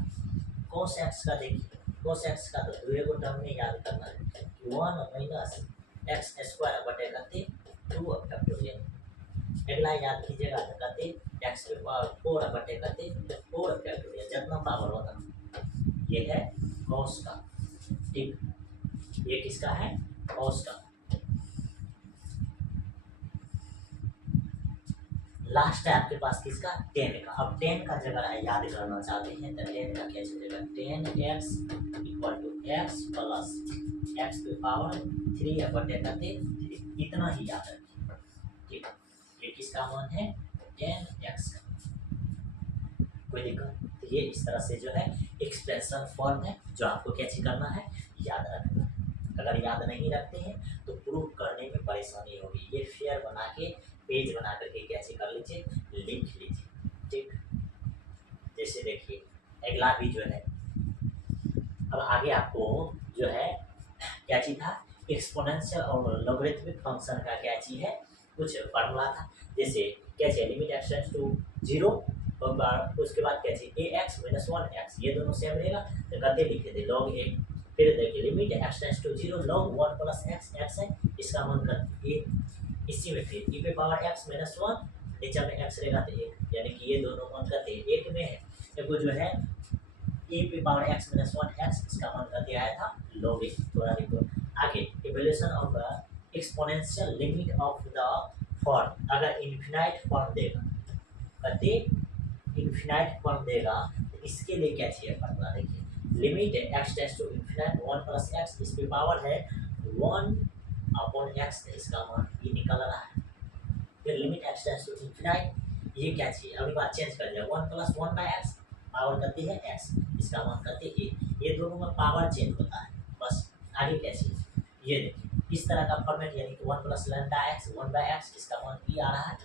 कोस एक्स का देखिए कोस एक्स का तो दो को टर्म में याद करना है 1 माइनस एक्स स्क्वायर बटे करते 2 फैक्टोरियल। अगला याद कीजिएगा तो करते एक्स के पावर 4 बटे करते 4 फैक्टोरियल, जितना पावर होता ये है कॉस का। ठीक, ये किसका है कॉस का। लास्ट है आपके पास किसका 10 का। अब 10 का जगह याद करना चाहते हैं तो 10 का क्या चलेगा 10x equal to x plus x की पावर 3 बटे करते 3, इतना ही याद रखिए। ठीक, ये किसका मान है 10x का, कोई दिक्कत। तो ये इस तरह से जो है एक्सप्रेशन फॉर्म है जो आपको क्या करना है याद रखना है। अगर याद नहीं रखते हैं तो प्रूव करने में परेशानी होगी। ये फेयर बना के पेज बना करके कैसे कर लीजिए लिख लीजिए। ठीक, जैसे देखिए अगला भी जो है, अब आगे आपको जो है क्या चीज था एक्सपोनेंशियल और लॉगरिथमिक फंक्शन का क्या चीज है कुछ फार्मूला था। जैसे क्या चाहिए लिमिट एक्स टेंड्स टू 0 और उसके बाद क्या चाहिए ए एक्स माइनस 1x, ये दोनों सेम रहेगा तो गद्दे लिखे थे लॉग ए। फिर देखिए limit x tends to 0 log 1 plus x, x है इसका मान कर ए। इसी में फिर e पे पावर x माइनस 1 नीचे में x रहेगा तो 1, यानी कि ये दोनों मान करते हैं एक में है। देखो जो है e पे पावर x माइनस 1 x, इसका मान कर दिया आया था log a। थोड़ा देखो आगे evaluation of exponential limit of the form, अगर इनफिनाइट फॉर्म देगा कहते इनफिनाइट फॉर्म देगा तो इसके लिए क्या चाहिए फॉर्मूला देखिए limit x tends to infinite 1 plus x, इस पे पावर है 1 अपॉन एक्स, इसका मान ये निकल रहा है। फिर limit x tends to infinite, ये क्या चाहिए अगली बार चेंज कर दिया 1 प्लस 1 बाय एक्स, पावर करती है एक्स, इसका मान करते ए। ये दोनों में पावर चेंज होता है बस। आगे क्या चाहिए ये देखिए इस तरह का फॉर्मेट, यानी कि 1 plus lambda x 1 by x, इसका मान ई आ रहा है।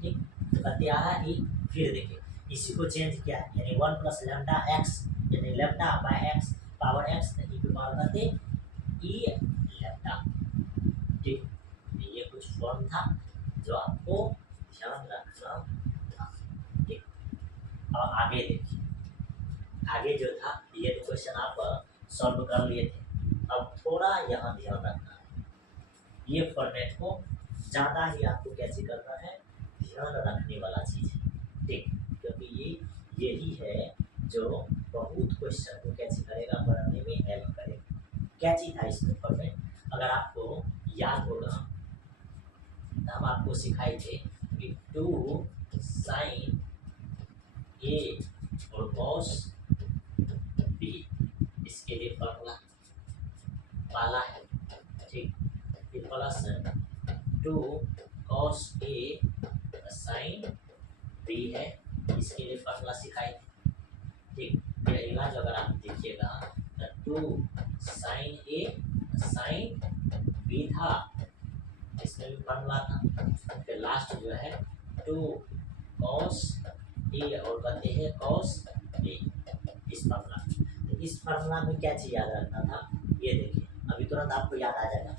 ठीक, तो करते आ रहा है ई। फिर देखिए इसी को चेंज किया यानी 1 प्लस लैम्डा एक्स यानी lambda by x power x, e पे पावर करते ई लैम्डा। ठीक, ये कुछ फॉर्म था जो आपको ध्यान रखना था। ठीक, और आगे देखिए आगे जो था ये तो क्वेश्चन आप सॉल्व कर लिए थे। अब थोड़ा यहाँ ध्यान रखना है, ये फॉर्मेट को ज़्यादा ही आपको कैसे करना है ध्यान रखने वाला चीज़ है। ठीक, क्योंकि ये यही है जो बहुत क्वेश्चन को कैसे करेगा बनाने में हेल्प करेगा। क्या चीज़ था इसमें फॉर्मेट, अगर आपको याद होगा हम आपको सिखाए थे कि 2 साइन ए और कॉस बी, इसके लिए फॉर्मूला वाला है। ठीक, फिर plus 2 cos A sine B है, इसके लिए फार्मूला सिखाई थी। ठीक, फिर अगला जो अगर आप देखिएगा तो 2 साइन ए साइन बी था, इसमें भी फार्मूला था। फिर लास्ट जो है 2 कॉस ए और कहते हैं कॉस बी, इस फार्मूला। तो इस फार्मूला में क्या चीज़ याद रखना था, ये देखिए अभी तुरंत आपको याद आ जाएगा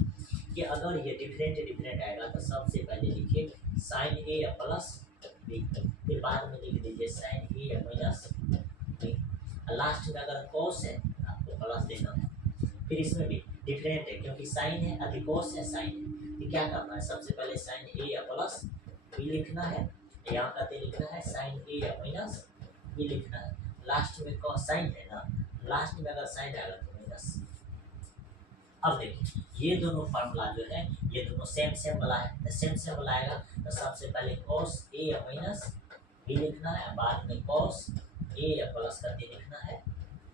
कि अगर ये डिफरेंट आएगा तो सबसे पहले लिखिए साइन ए या प्लस बी, फिर बाद में लिख दीजिए साइन ए या माइनस बी, लास्ट में अगर कॉस है आपको प्लस देना है। फिर इसमें भी डिफरेंट है क्योंकि साइन है, अभी कॉस है साइन है, तो क्या करना है, सबसे पहले साइन ए या प्लस बी लिखना है, यहाँ कहते लिखना है साइन ए या माइनस बी लिखना है। लास्ट में कॉस साइन है ना, लास्ट में अगर साइन आएगा तो माइनस। अब देखिए ये दोनों फार्मूला जो है ये दोनों सेम वाला है, सेम वाला आएगा तो सबसे पहले cos a या माइनस b लिखना है, बाद में cos a या प्लस करके लिखना है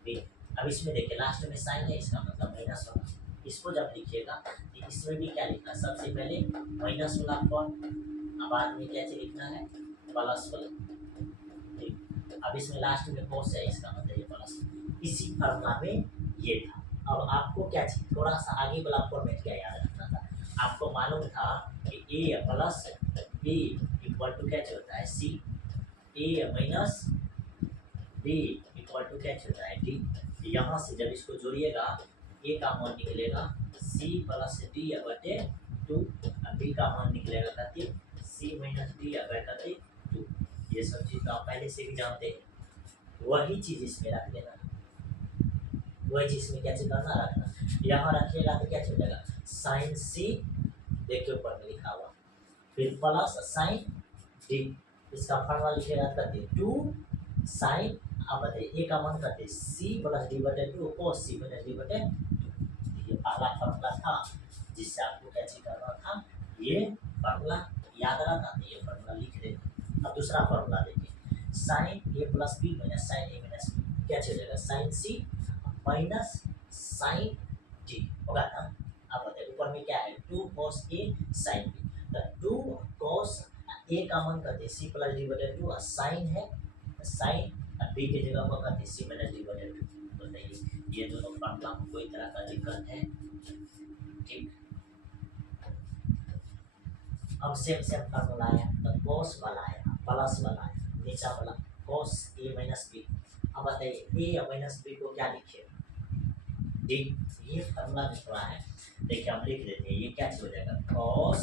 b। अब इसमें देखिए लास्ट में साइन है, इसका मतलब माइनस होगा। इसको जब लिखिएगा तो इसमें भी क्या लिखना है, सबसे पहले माइनस वाला फॉर्म, बाद में क्या चीज लिखना है प्लस वाला। ठीक, अब इसमें लास्ट में cos है, इसका मतलब ये प्लस। इसी फार्मूला में ये था। अब आपको क्या चाहिए, थोड़ा सा आगे वाला फॉर्मेट क्या याद रखना था, आपको मालूम था कि ए प्लस बी इक्वल टू क्या होता है सी, ए माइनस बी इक्वल टू क्या होता है डी। यहाँ से जब इसको जोड़िएगा ए का मान निकलेगा सी प्लस डी बटे 2, बी का मान निकलेगा कहते सी माइनस डी बटे 2। ये सब चीज़ तो आप पहले से भी जानते हैं, वही चीज़ इसमें रख देना, वही चीज में क्या चीज करना रखना, यहाँ रखिएगा तो क्या चल जाएगा साइन सी, देखिए ऊपर में लिखा हुआ, फिर प्लस साइन डी, इसका फॉर्मूला लिखेगा करते 2 साइन, अब बताइए ए का मान करते सी प्लस डी बटे 2 cos सी माइनस डी बटे 2। ये पहला फॉर्मूला था जिससे आपको क्या चीज करना था, ये फॉर्मूला याद रहता था, ये फॉर्मूला लिख देते। अब दूसरा फॉर्मूला देखिए साइन ए प्लस बी माइनस साइन ए माइनस बी, क्या चलेगा साइन सी माइनस साइन डी होगा ना। अब बताइए ऊपर में क्या है 2 cos a sin b, तो 2 cos a का मान करते c प्लस डी बटे 2, साइन है साइन, b की जगह पर करते c माइनस डी बटे 2। बताइए ये दोनों फॉर्मूला में कोई तरह का दिक्कत है, ठीक। अब सेम फॉर्मूला आया तो cos वाला आया प्लस वाला आया, नीचा वाला cos a माइनस b। अब बताइए a या माइनस b को क्या लिखिए डी, ये फॉर्मूला जो थोड़ा है देखिए हम लिख देते हैं, ये क्या हो जाएगा cos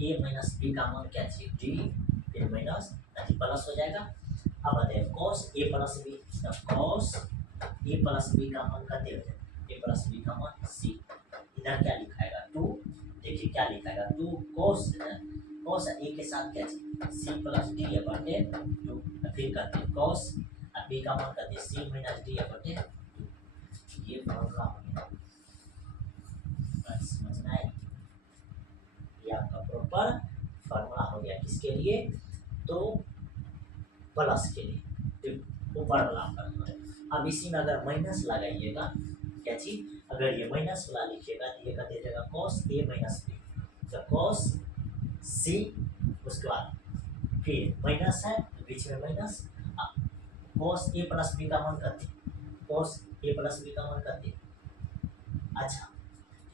a माइनस बी का मान क्या चाहिए डी, फिर माइनस प्लस हो जाएगा। अब बताइए cos a प्लस बी, तो cos a प्लस बी का मान कितने हो जाएगा, a प्लस बी का मान c, इधर क्या लिखाएगा 2, देखिए क्या लिखाएगा 2 cos a के साथ क्या चाहिए c प्लस डी बटे 2, फिर करते cos b का मान करते c माइनस डी बटे 2। ये फॉर्मूला हो गया, बस समझना है, ये आपका प्रॉपर फॉर्मूला हो गया किसके लिए, तो प्लस के लिए, तो ऊपर वाला फॉर्मूला। अब इसी में अगर माइनस लगाइएगा क्या चीज, अगर ये माइनस वाला लिखिएगा तो ये कहते जाएगा cos a माइनस बी, तो cos c, उसके बाद फिर माइनस है तो बीच में minus, cos a plus b का मान करते cos a प्लस बी का मान करते। अच्छा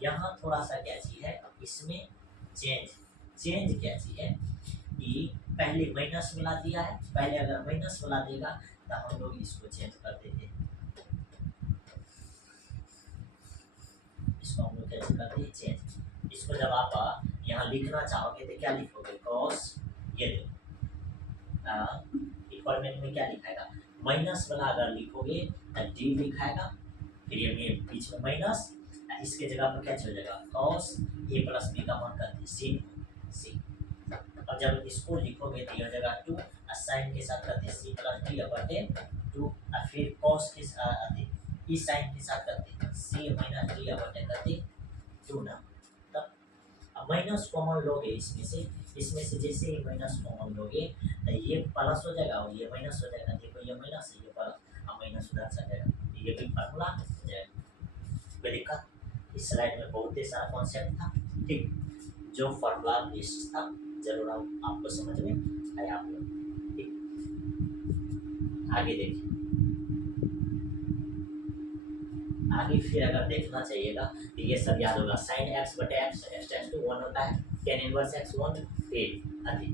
यहाँ थोड़ा सा क्या चीज है इसमें चेंज क्या चीज है कि पहले माइनस मिला दिया है, पहले अगर माइनस मिला देगा तो हम लोग इसको चेंज कर देते, इसको हम लोग कैसे करते हैं चेंज। इसको जब आप यहाँ लिखना चाहोगे तो क्या लिखोगे cos, ये इक्वलमेंट में क्या लिखाएगा माइनस वाला अगर लिखोगे तो डी लिखाएगा, फिर ये बीच में माइनस, इसके जगह पर क्या चल जाएगा cos a प्लस बी का मान करते सी। अब जब इसको लिखोगे तो ये हो जाएगा 2, साइन के साथ करते c प्लस डी बटे 2, और फिर cos के साथ इस साइन के साथ करते c माइनस डी बटे करते 2 ना। तब अब माइनस कॉमन लोगे इसमें से जैसे ही माइनस कॉमन लोगे तो ये प्लस हो जाएगा और ये माइनस हो जाएगा, देखो ये माइनस है ये प्लस, अब माइनस उधर चल जाएगा, ये भी फार्मूला हो जाएगा। कोई दिक्कत, इस स्लाइड में बहुत ही सारा कॉन्सेप्ट था, ठीक, जो फार्मूला बेस्ड था जरूर आपको समझ में आया आप लोग। ठीक, आगे देखिए, आगे फिर अगर देखना चाहिएगा तो ये सब याद होगा। साइन एक्स बटे x x tends to one होता है, टेन इनवर्स एक्स वन फिर अधिक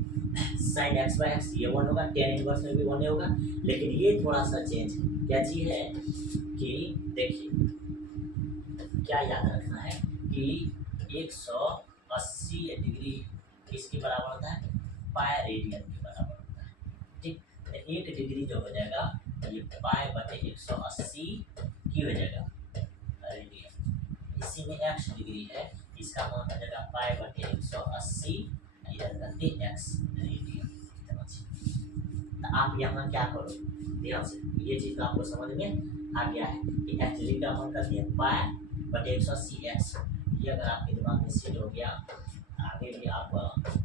साइन एक्स बाय एक्स ये वन होगा, टेन इनवर्स में भी वन होगा। लेकिन ये थोड़ा सा चेंज है, क्या चीज है कि देखिए क्या याद रखना है कि 180 डिग्री किसके बराबर होता है, पाई रेडियन के बराबर होता है। ठीक, तो 1 डिग्री जो हो जाएगा ये पाई बटे 180 की हो जाएगा रेडियन। इसी में एक्स डिग्री है, इसका मान हो जाएगा पाई बटे 180 इधर करते एक्स रेडियन। तो आप यहाँ क्या करो ध्यान से, ये चीज आपको समझ में आ गया है कि एक्चुअली का मान करते हैं पाई बटे 180 एक्स। ये अगर आपके दिमाग में सेट हो गया आगे भी आप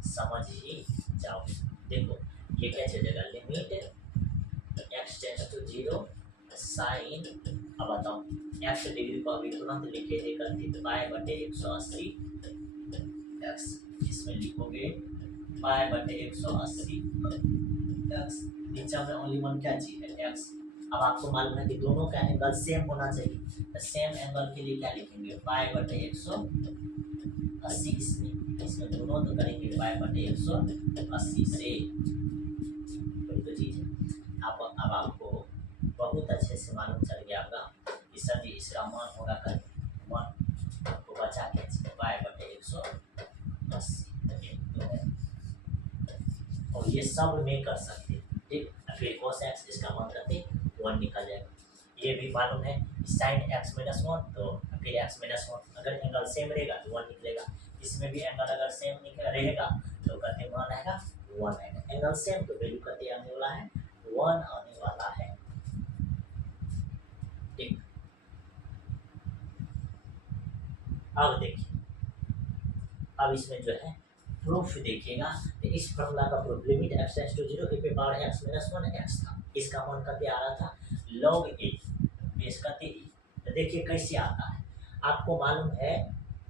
समझ ही जाओगे। देखो ये क्या चलेगा, limit x tends to 0 sine, अब बताओ एक्स डिग्री को अभी तुरंत लिखे थे करती तो पाई बटे 180 एक्स, इसमें लिखोगे पाई बटे 180 एक्स, नीचे में ओनली वन क्या चीज है एक्स। अब आपको मालूम है कि दोनों का एंगल सेम होना चाहिए, तो सेम एंगल के लिए क्या लिखेंगे पाई बटे 180, इसमें दोनों तो करेंगे पाई बटे 180 से, कोई तो चीज है। अब आपको बहुत अच्छे से मालूम चल गया आपका कि सर जी इसका मान होगा कर वन को बचा के पाई बटे 180 और ये सब में कर सकते। ठीक, फिर cos x इसका मान करते 1 निकल जाएगा। ये भी मालूम है साइन x माइनस 1 तो फिर x माइनस 1 अगर एंगल सेम रहेगा तो 1 निकलेगा, इसमें भी एंगल अगर सेम रहेगा तो कहते मान आएगा 1 आएगा। एंगल सेम तो वैल्यू कहते आने वाला है 1 आने वाला है। ठीक, अब देखिए, अब इसमें जो है प्रूफ देखिएगा तो इस फॉर्मूला का proof limit x tends to 0 e पे पावर x माइनस 1 x था, इसका मान करते आ रहा था log a बेस करते e। तो देखिए कैसे आता है, आपको मालूम है,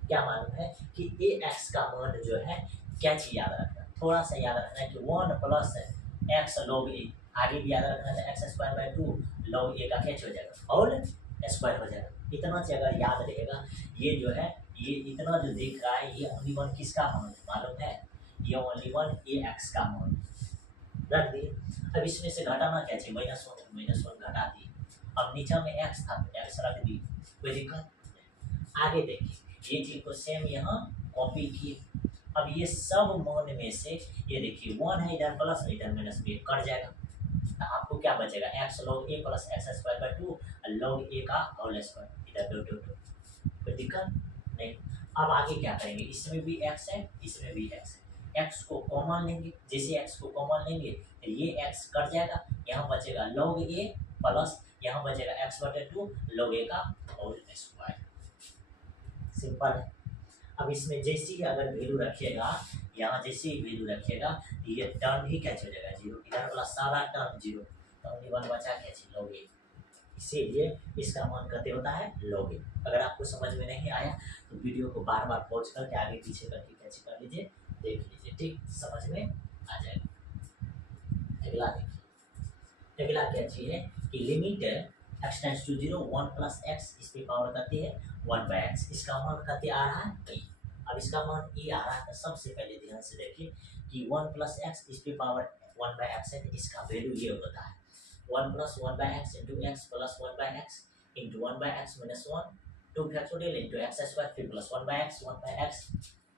क्या मालूम है कि a x का मान जो है क्या चीज याद रखना, थोड़ा सा याद रखना है कि 1 प्लस x log a, आगे भी याद रखना है x square by 2 log a का क्या हो जाएगा होल स्क्वायर हो जाएगा। इतना से अगर याद रहेगा, ये जो है ये इतना जो दिख रहा है ये ओनली वन किसका मान है मालूम है, ये ओनली वन ए एक्स का मान रख दिए। अब इसमें से घटाना क्या चाहिए -1 घटा दिए, अब नीचे में एक्स था तो एक्स रख दिए, कोई दिक्कत। आगे देखिए ये चीज को सेम यहाँ कॉपी किए। अब ये सब मान में से ये देखिए 1 है इधर प्लस इधर माइनस में कट जाएगा, तो आपको क्या बचेगा x log a plus x square by 2 log a का होल स्क्वायर, इधर दो दो दो, कोई दिक्कत नहीं। अब आगे क्या करेंगे, इसमें भी x है इसमें भी x है, x को कॉमन लेंगे, जैसे x को कॉमन लेंगे तो ये x कट जाएगा, यहाँ बचेगा log a प्लस यहाँ बचेगा x बटे 2 log a का होल स्क्वायर, सिंपल है। अब इसमें जैसी अगर वैल्यू रखिएगा, यहाँ जैसी वैल्यू रखिएगा ये टर्म ही कैच हो जाएगा 0, इधर वाला सारा टर्म 0, तो ओनली वन बचा कैच log a, इसीलिए इसका मान कहते होता है log a। अगर आपको समझ में नहीं आया तो वीडियो को बार बार पॉज करके आगे पीछे करके कैच कर लीजिए, देख लीजिए, ठीक, समझ में आ जाएगा। अगला देखिए, अगला क्या चीज है कि limit x tends to 0 1 plus x, इसकी पावर करती है 1 बाय एक्स, इसका मान कहते आ रहा है e। अब इसका मान e आ रहा है तो सबसे पहले ध्यान से देखिए कि 1 प्लस एक्स इसकी पावर 1 बाय एक्स है, तो इसका वैल्यू ये होता है 1 plus 1 by x into x plus 1 by x into 1 by x minus 1 2 factorial into x square फिर प्लस 1 बाय एक्स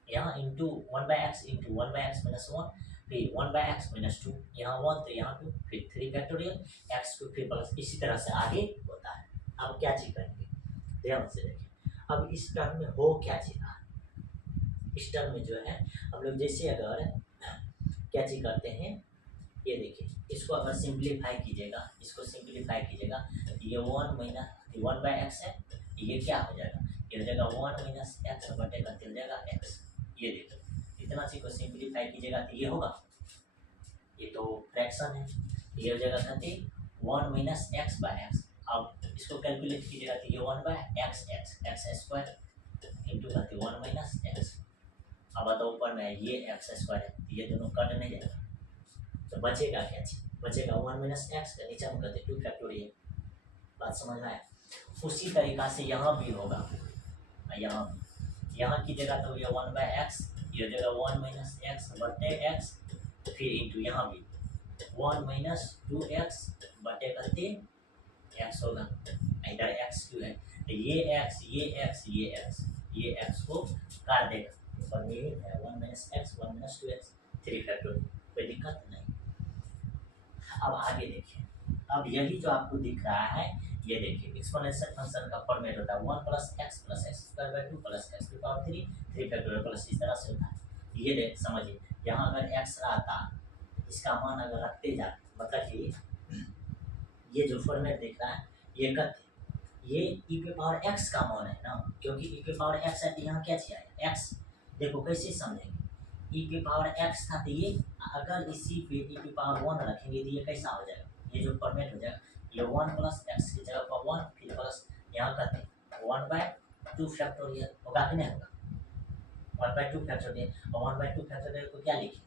यहाँ into 1 by x into 1 by x minus 1 फिर 1 बाय एक्स माइनस 2 यहाँ 1 तो यहाँ 2 फिर 3 फैक्टोरियल एक्स को फिर plus, इसी तरह से आगे होता है। अब क्या चीज करेंगे ध्यान से देखिए, अब इस टर्म में हो क्या चीज रहा है, इस टर्म में जो है हम लोग जैसे अगर क्या चीज करते हैं, ये देखिए इसको अगर सिंप्लीफाई कीजिएगा, इसको सिंप्लीफाई कीजिएगा, ये 1 माइनस 1 बाय एक्स है, ये क्या हो जाएगा, ये हो जाएगा 1 माइनस एक्स बटे करते हो जाएगा एक्स। ये देखो इतना चीज को सिंप्लीफाई कीजिएगा तो ये होगा, ये तो फ्रैक्शन है, ये हो जाएगा कहते 1 माइनस एक्स बाय एक्स। अब इसको कैलकुलेट कीजिएगा तो ये 1 by x x x square into कहते 1 माइनस एक्स। अब बताओ ऊपर में ये एक्स स्क्वायर है, ये दोनों कट नहीं जाएगा, तो बचेगा क्या चीज, बचेगा 1 माइनस एक्स का नीचे हम करते 2 फैक्टोरियल। बात समझ में आया। उसी तरीका से यहाँ भी होगा, यहाँ की जगह तो ये 1/x, ये जगह 1 माइनस एक्स बटे एक्स, फिर इंटू यहाँ भी 1 माइनस 2x बटे करते एक्स होगा, इधर एक्स क्यों है, तो ये एक्स ये एक्स को काट देगा, ऊपर में ये है 1 minus x 1 minus 2x 3 factorial, कोई दिक्कत नहीं। अब आगे देखिए, अब यही जो आपको दिख रहा है ये देखिए एक्सपोनेंशियल फंक्शन का फॉर्मेट होता है 1 plus x square by 2 plus x की पावर 3 फैक्टोरियल प्लस इस तरह से होता है। ये देख समझिए, यहाँ अगर एक्स आता, इसका मान अगर रखते जाते, मतलब कि ये जो फॉर्मेट दिख रहा है ये करते, ये ई पे पावर एक्स का मान है ना, क्योंकि ई पे पावर एक्स है तो यहाँ क्या चाहिए एक्स, देखो कैसे समझेंगे, ई पे पावर एक्स था तो ये अगर इसी पे ई पे पावर 1 रखेंगे तो ये कैसा हो जाएगा, ये जो फॉर्मेट हो जाएगा, ये 1 प्लस एक्स की जगह पर 1 फिर प्लस यहाँ करते 1/2 फैक्टोरियल होगा कि नहीं होगा, 1/2 फैक्टोरियल, और 1/2 फैक्टोरियल को क्या लिखें,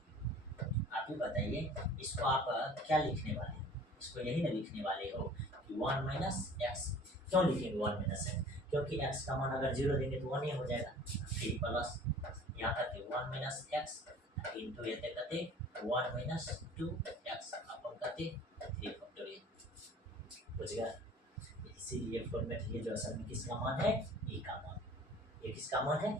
आप ही बताइए, इसको आप क्या लिखने वाले हो, इसको यही ना लिखने वाले हो कि 1 माइनस एक्स, क्यों लिखेंगे 1 माइनस एक्स, क्योंकि एक्स का मान अगर 0 देंगे तो 1 ही हो जाएगा, फिर प्लस यहाँ करते 1 माइनस एक्स इंटू ये करते 1 माइनस 2x अपन करते 3 फैक्टोरियल, बुझ गया। इसीलिए फॉर्मेट ये जो असल में किसका मान है, e का मान, ये किसका मान है,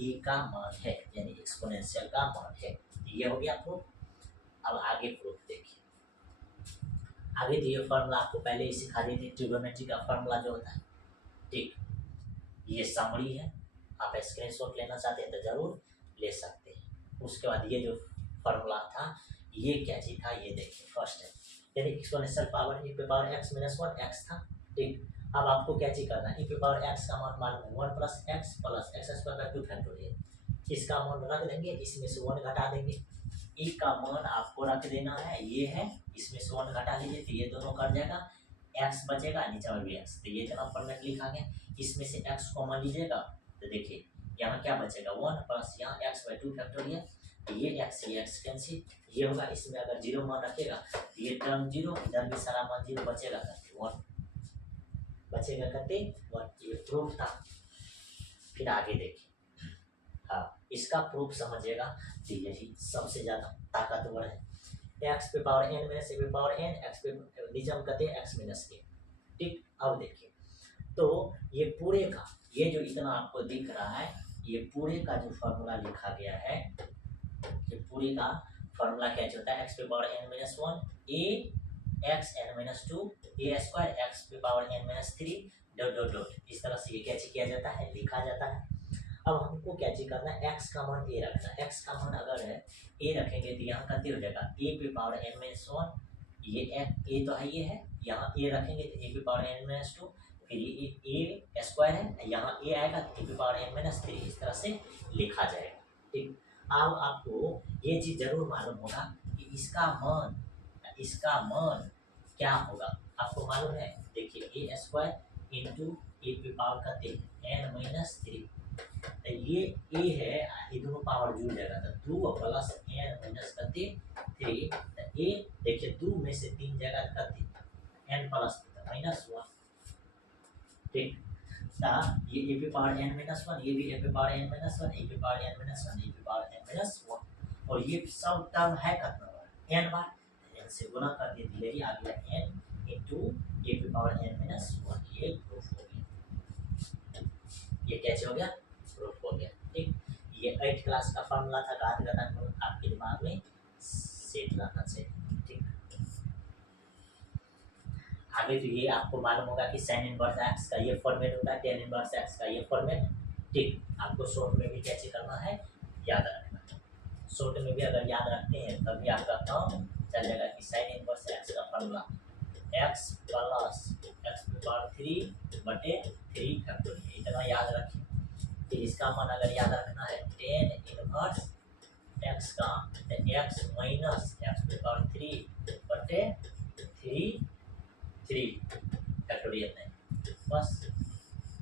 e का मान है, यानी एक्सपोनेंशियल का मान है, ये हो गया प्रूफ। अब आगे प्रूफ देखिए, आगे तो ये फार्मूला आपको पहले ही सिखा दी थी, ट्रिग्नोमेट्री का फार्मूला जो होता है, ठीक, ये समरी है, आप स्क्रीनशॉट लेना चाहते हैं तो जरूर ले सकते हैं। उसके बाद ये जो फार्मूला था ये क्या चीज था, ये देखिए फर्स्ट है, यानी एक्सपोनेंशियल पावर ई पे पावर एक्स माइनस 1 एक्स था, ठीक। अब आपको क्या चीज करना है, ई पे पावर एक्स का मान मालूम है 1 plus x square by 2 factorial, इसका मान रख देंगे, इसमें से 1 घटा देंगे, ई का मान आपको रख देना है, ये है, इसमें से 1 घटा लीजिए तो ये दोनों कट जाएगा, एक्स बचेगा, नीचे में भी एक्स, तो ये जना फॉर्मेट लिखा गया, इसमें से एक्स कॉमन लीजिएगा तो देखिए यहाँ क्या बचेगा 1 प्लस यहाँ एक्स बाई 2 फैक्टोरियल, ये एक्स कैंसिल, ये होगा, इसमें अगर 0 मान रखेगा ये टर्म 0, इधर भी सारा मान 0 बचेगा करते 1, बचेगा करते 1, ये प्रूफ था। फिर आगे देखिए, हाँ इसका प्रूफ समझिएगा तो यही सबसे ज्यादा ताकतवर है, एक्स पे पावर n माइनस ए पे पावर n, एक्स पे नीचे करते हैं एक्स माइनस के, ठीक। अब देखिए, तो ये पूरे का, ये जो इतना आपको दिख रहा है, ये पूरे का जो फॉर्मूला लिखा गया है, ये पूरे का फॉर्मूला क्या होता है, एक्स पे पावर n माइनस 1 ए एक्स n माइनस 2 ए स्क्वायर एक्स पे power n minus 3 dot dot dot, इस तरह से ये क्या किया जाता है, लिखा जाता है। अब हमको क्या चीज करना है, एक्स का मान ए रखना है, एक्स का मान अगर है ए रखेंगे तो यहाँ करते हो जाएगा ए पे पावर n माइनस 1, ये ए तो है, ये है, यहाँ ए रखेंगे तो ए पे पावर n माइनस 2, फिर ये ए स्क्वायर है, यहाँ ए आएगा तो ए पे पावर n माइनस 3, इस तरह से लिखा जाएगा, ठीक। अब आपको ये चीज जरूर मालूम होगा कि इसका मान क्या होगा, आपको मालूम है, देखिए ए स्क्वायर इंटू ए पे पावर करते n माइनस 3, तो ये ए है, ये दोनों पावर जुड़ जाएगा तो 2 प्लस n माइनस करते 3, तो ए देखिए 2 में से 3 जगह करते n प्लस माइनस 1, ठीक। ये ए पे पावर n माइनस 1, ये भी ए पे पावर n माइनस 1, ए पे पावर n माइनस 1, ए पे पावर n माइनस 1, और ये सब टर्म है कितना बार n बार, n से गुना कर दिए तो यही आ गया n इंटू ए पे पावर n माइनस 1, ये प्रूफ हो गया, ये कैसे हो गया, प्रूफ हो गया, ठीक। ये 8th क्लास का फॉर्मूला था, घात आपके दिमाग में सेट रहना चाहिए, ठीक। आगे तो ये आपको मालूम होगा कि sin इनवर्स x का ये फॉर्मेट होता है, tan इनवर्स x का ये फॉर्मेट, ठीक। आपको शॉर्ट में भी कैसे करना है याद रखना है, शॉर्ट में भी अगर याद रखते हैं तभी आपका काम चल जाएगा कि sin इनवर्स x का फॉर्मूला x प्लस x पे पावर 3 बटे 3 फैक्टोरियल, इतना याद रखिए। फिर इसका मान अगर याद रखना है tan इनवर्स x का, तो x माइनस x पे पावर 3 बटे 3 फैक्टोरियल है, बस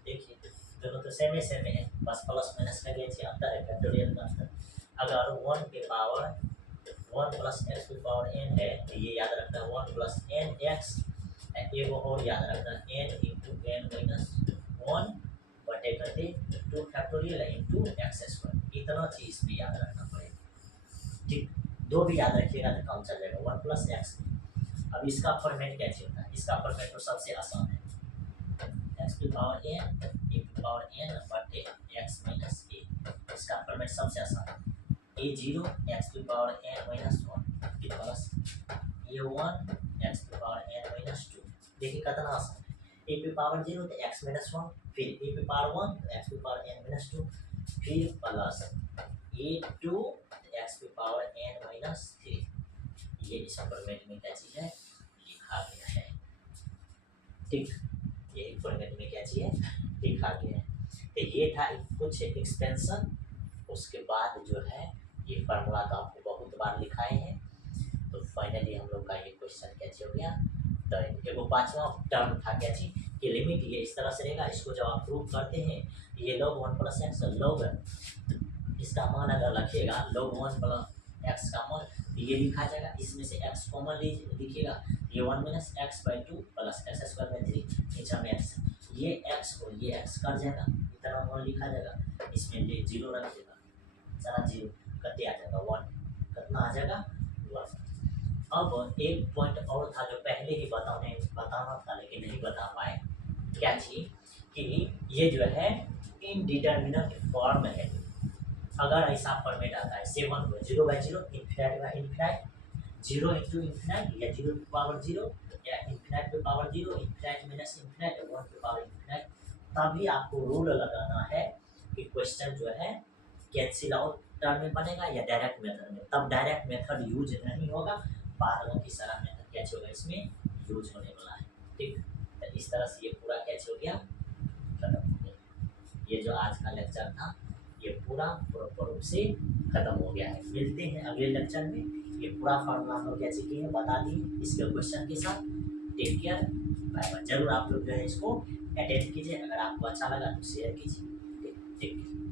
देखिए दोनों तो सेम है, बस प्लस माइनस का ये अंतर है, फैक्टोरियल का अंतर। अगर 1 के पावर 1 प्लस एक्स की पावर n है तो ये याद रखना 1 प्लस एन एक्स, एक और याद रखना n इंटू एन माइनस 1 बटे करते 2 फैक्टोरियल इंटू एक्स स्क्वायर। इतना चीज भी याद रखना पड़ेगा, ठीक। दो भी याद रखिएगा तो काम चल जाएगा, 1 प्लस एक्स। अब इसका फॉर्मेट कैसे होता है, इसका फॉर्मेट तो सबसे आसान है, एक्स की power n into power n बटे एक्स माइनस ए। इसका फॉर्मेट सबसे आसान है, ए जीरो एक्स की power n minus 1 plus a 1 x की पावर एन माइनस 2। देखिए कितना आसान है, ए पे पावर 0 तो एक्स माइनस 1, फिर ए पे पावर 1 तो एक्स की पावर एन माइनस 2, फिर प्लस ए 2 एक्स की पावर एन माइनस 3। ये इस फॉर्मेट में क्या चीज़ है, लिखा गया है, ठीक। ये फॉर्मेट में क्या चीज़ है, लिखा गया है। तो ये था कुछ एक्सपेंशन। उसके बाद जो है ये फार्मूला तो आपको बहुत बार लिखाए हैं। तो फाइनली हम लोग का ये क्वेश्चन कैसे हो गया। तो एगो पांचवा टर्म था क्या चीज कि लिमिट ये इस तरह से रहेगा, इसको जब आप प्रूव करते हैं ये log 1 प्लस एक्स log इसका मान अगर रखिएगा log 1 प्लस एक्स का मान ये लिखा जाएगा, इसमें से x कॉमन लिखिएगा, ये 1 minus x by 2 plus x square by 3, नीचे में x, ये x और ये x कट जाएगा, इतना मान लिखा जाएगा, इसमें ये जीरो रखिएगा, सारा जीरो कटे आ जाएगा 1, कितना आ जाएगा 1। अब एक पॉइंट और था जो पहले ही बताना था लेकिन नहीं बता पाए, क्या चीज कि ये जो है इनडिटर्मिनेट फॉर्म है। अगर ऐसा फॉर्मेट आता है 7 को 0 by 0 infinite by infinite, 0 into infinite या 0 की पावर 0 या इन्फिनाइट पे पावर 0, इन्फिनाइट माइनस इन्फिनाइट 1 पे पावर इन्फिनाइट, तभी आपको रूल लगाना है कि क्वेश्चन जो है कैंसिल आउट टर्म में बनेगा या डायरेक्ट मेथड में। तब डायरेक्ट मेथड यूज नहीं होगा, बाद की सारा मेथड कैसे होगा इसमें यूज होने वाला है, ठीक। तो इस तरह से ये पूरा कैसे हो गया, खत्म हो गया। ये जो आज का लेक्चर था ये पूरा प्रॉपर रूप से खत्म हो गया है। मिलते हैं अगले लेक्चर में, ये पूरा फॉर्मूला हम लोग कैसे किए हैं बता दिए इसके क्वेश्चन के साथ। Take care, bye bye. जरूर आप लोग जो है इसको अटेंड कीजिए, अगर आपको अच्छा लगा तो शेयर कीजिए, ठीक।